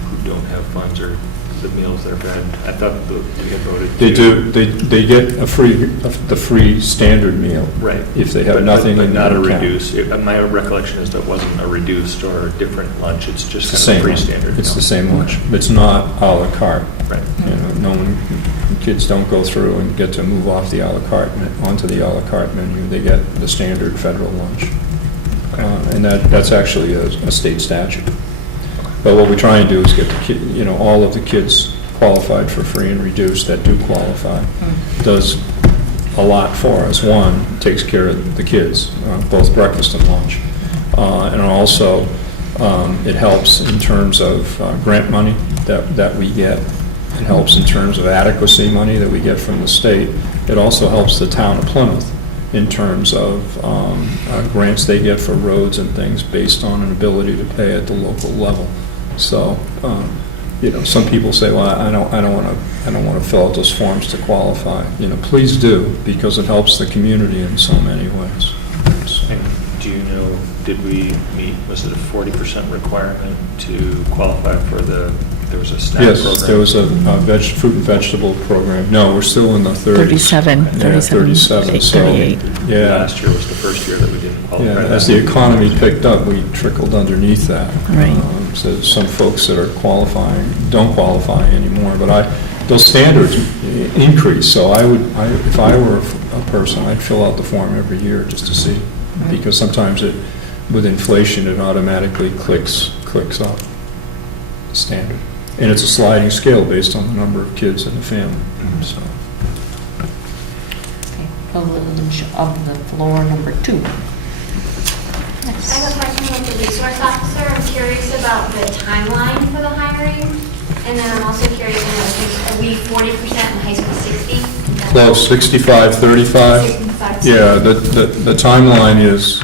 who don't have funds or the meals they're fed. I thought we had voted. They do. They get the free standard meal. Right. If they have nothing but in not a account. reduced. My recollection is that it wasn't a reduced or a different lunch. It's just It's kind the of same free standard. It's the same lunch. It's not à la carte. Right. Kids don't go through and get to move off the à la carte onto the à la carte menu. They get the standard federal lunch, and that's actually a state statute. But what we try and do is get the all of the kids qualified for free and reduced that do qualify, does a lot for us. One, takes care of the kids, both breakfast and lunch. And also, it helps in terms of grant money that we get. It helps in terms of adequacy money that we get from the state. It also helps the town of Plymouth in terms of grants they get for roads and things based on an ability to pay at the local level. So, some people say, well, I don't want to fill out those forms to qualify. Please do, because it helps the community in so many ways. So. And do you know, did we meet, was it a 40% requirement to qualify for there was a SNAP program? Yes, there was a fruit and vegetable program. No, we're still in the 30s. 37, Yeah, 37. So, 38. yeah. Last year was the first year that we didn't qualify. Yeah, as the economy picked up, we trickled underneath that. Right. So some folks that are qualifying don't qualify anymore, but those standards increase, so if I were a person, I'd fill out the form every year just to see, because sometimes with inflation, it automatically clicks up the standard. And it's a sliding scale based on the number of kids in the family, so. Okay, privilege of the floor, number 2. I have a question with the resource officer. I'm curious about the timeline for the hiring. And then I'm also curious, are we 40% in high school, 60? Close, 65, 35? 65. Yeah, the timeline is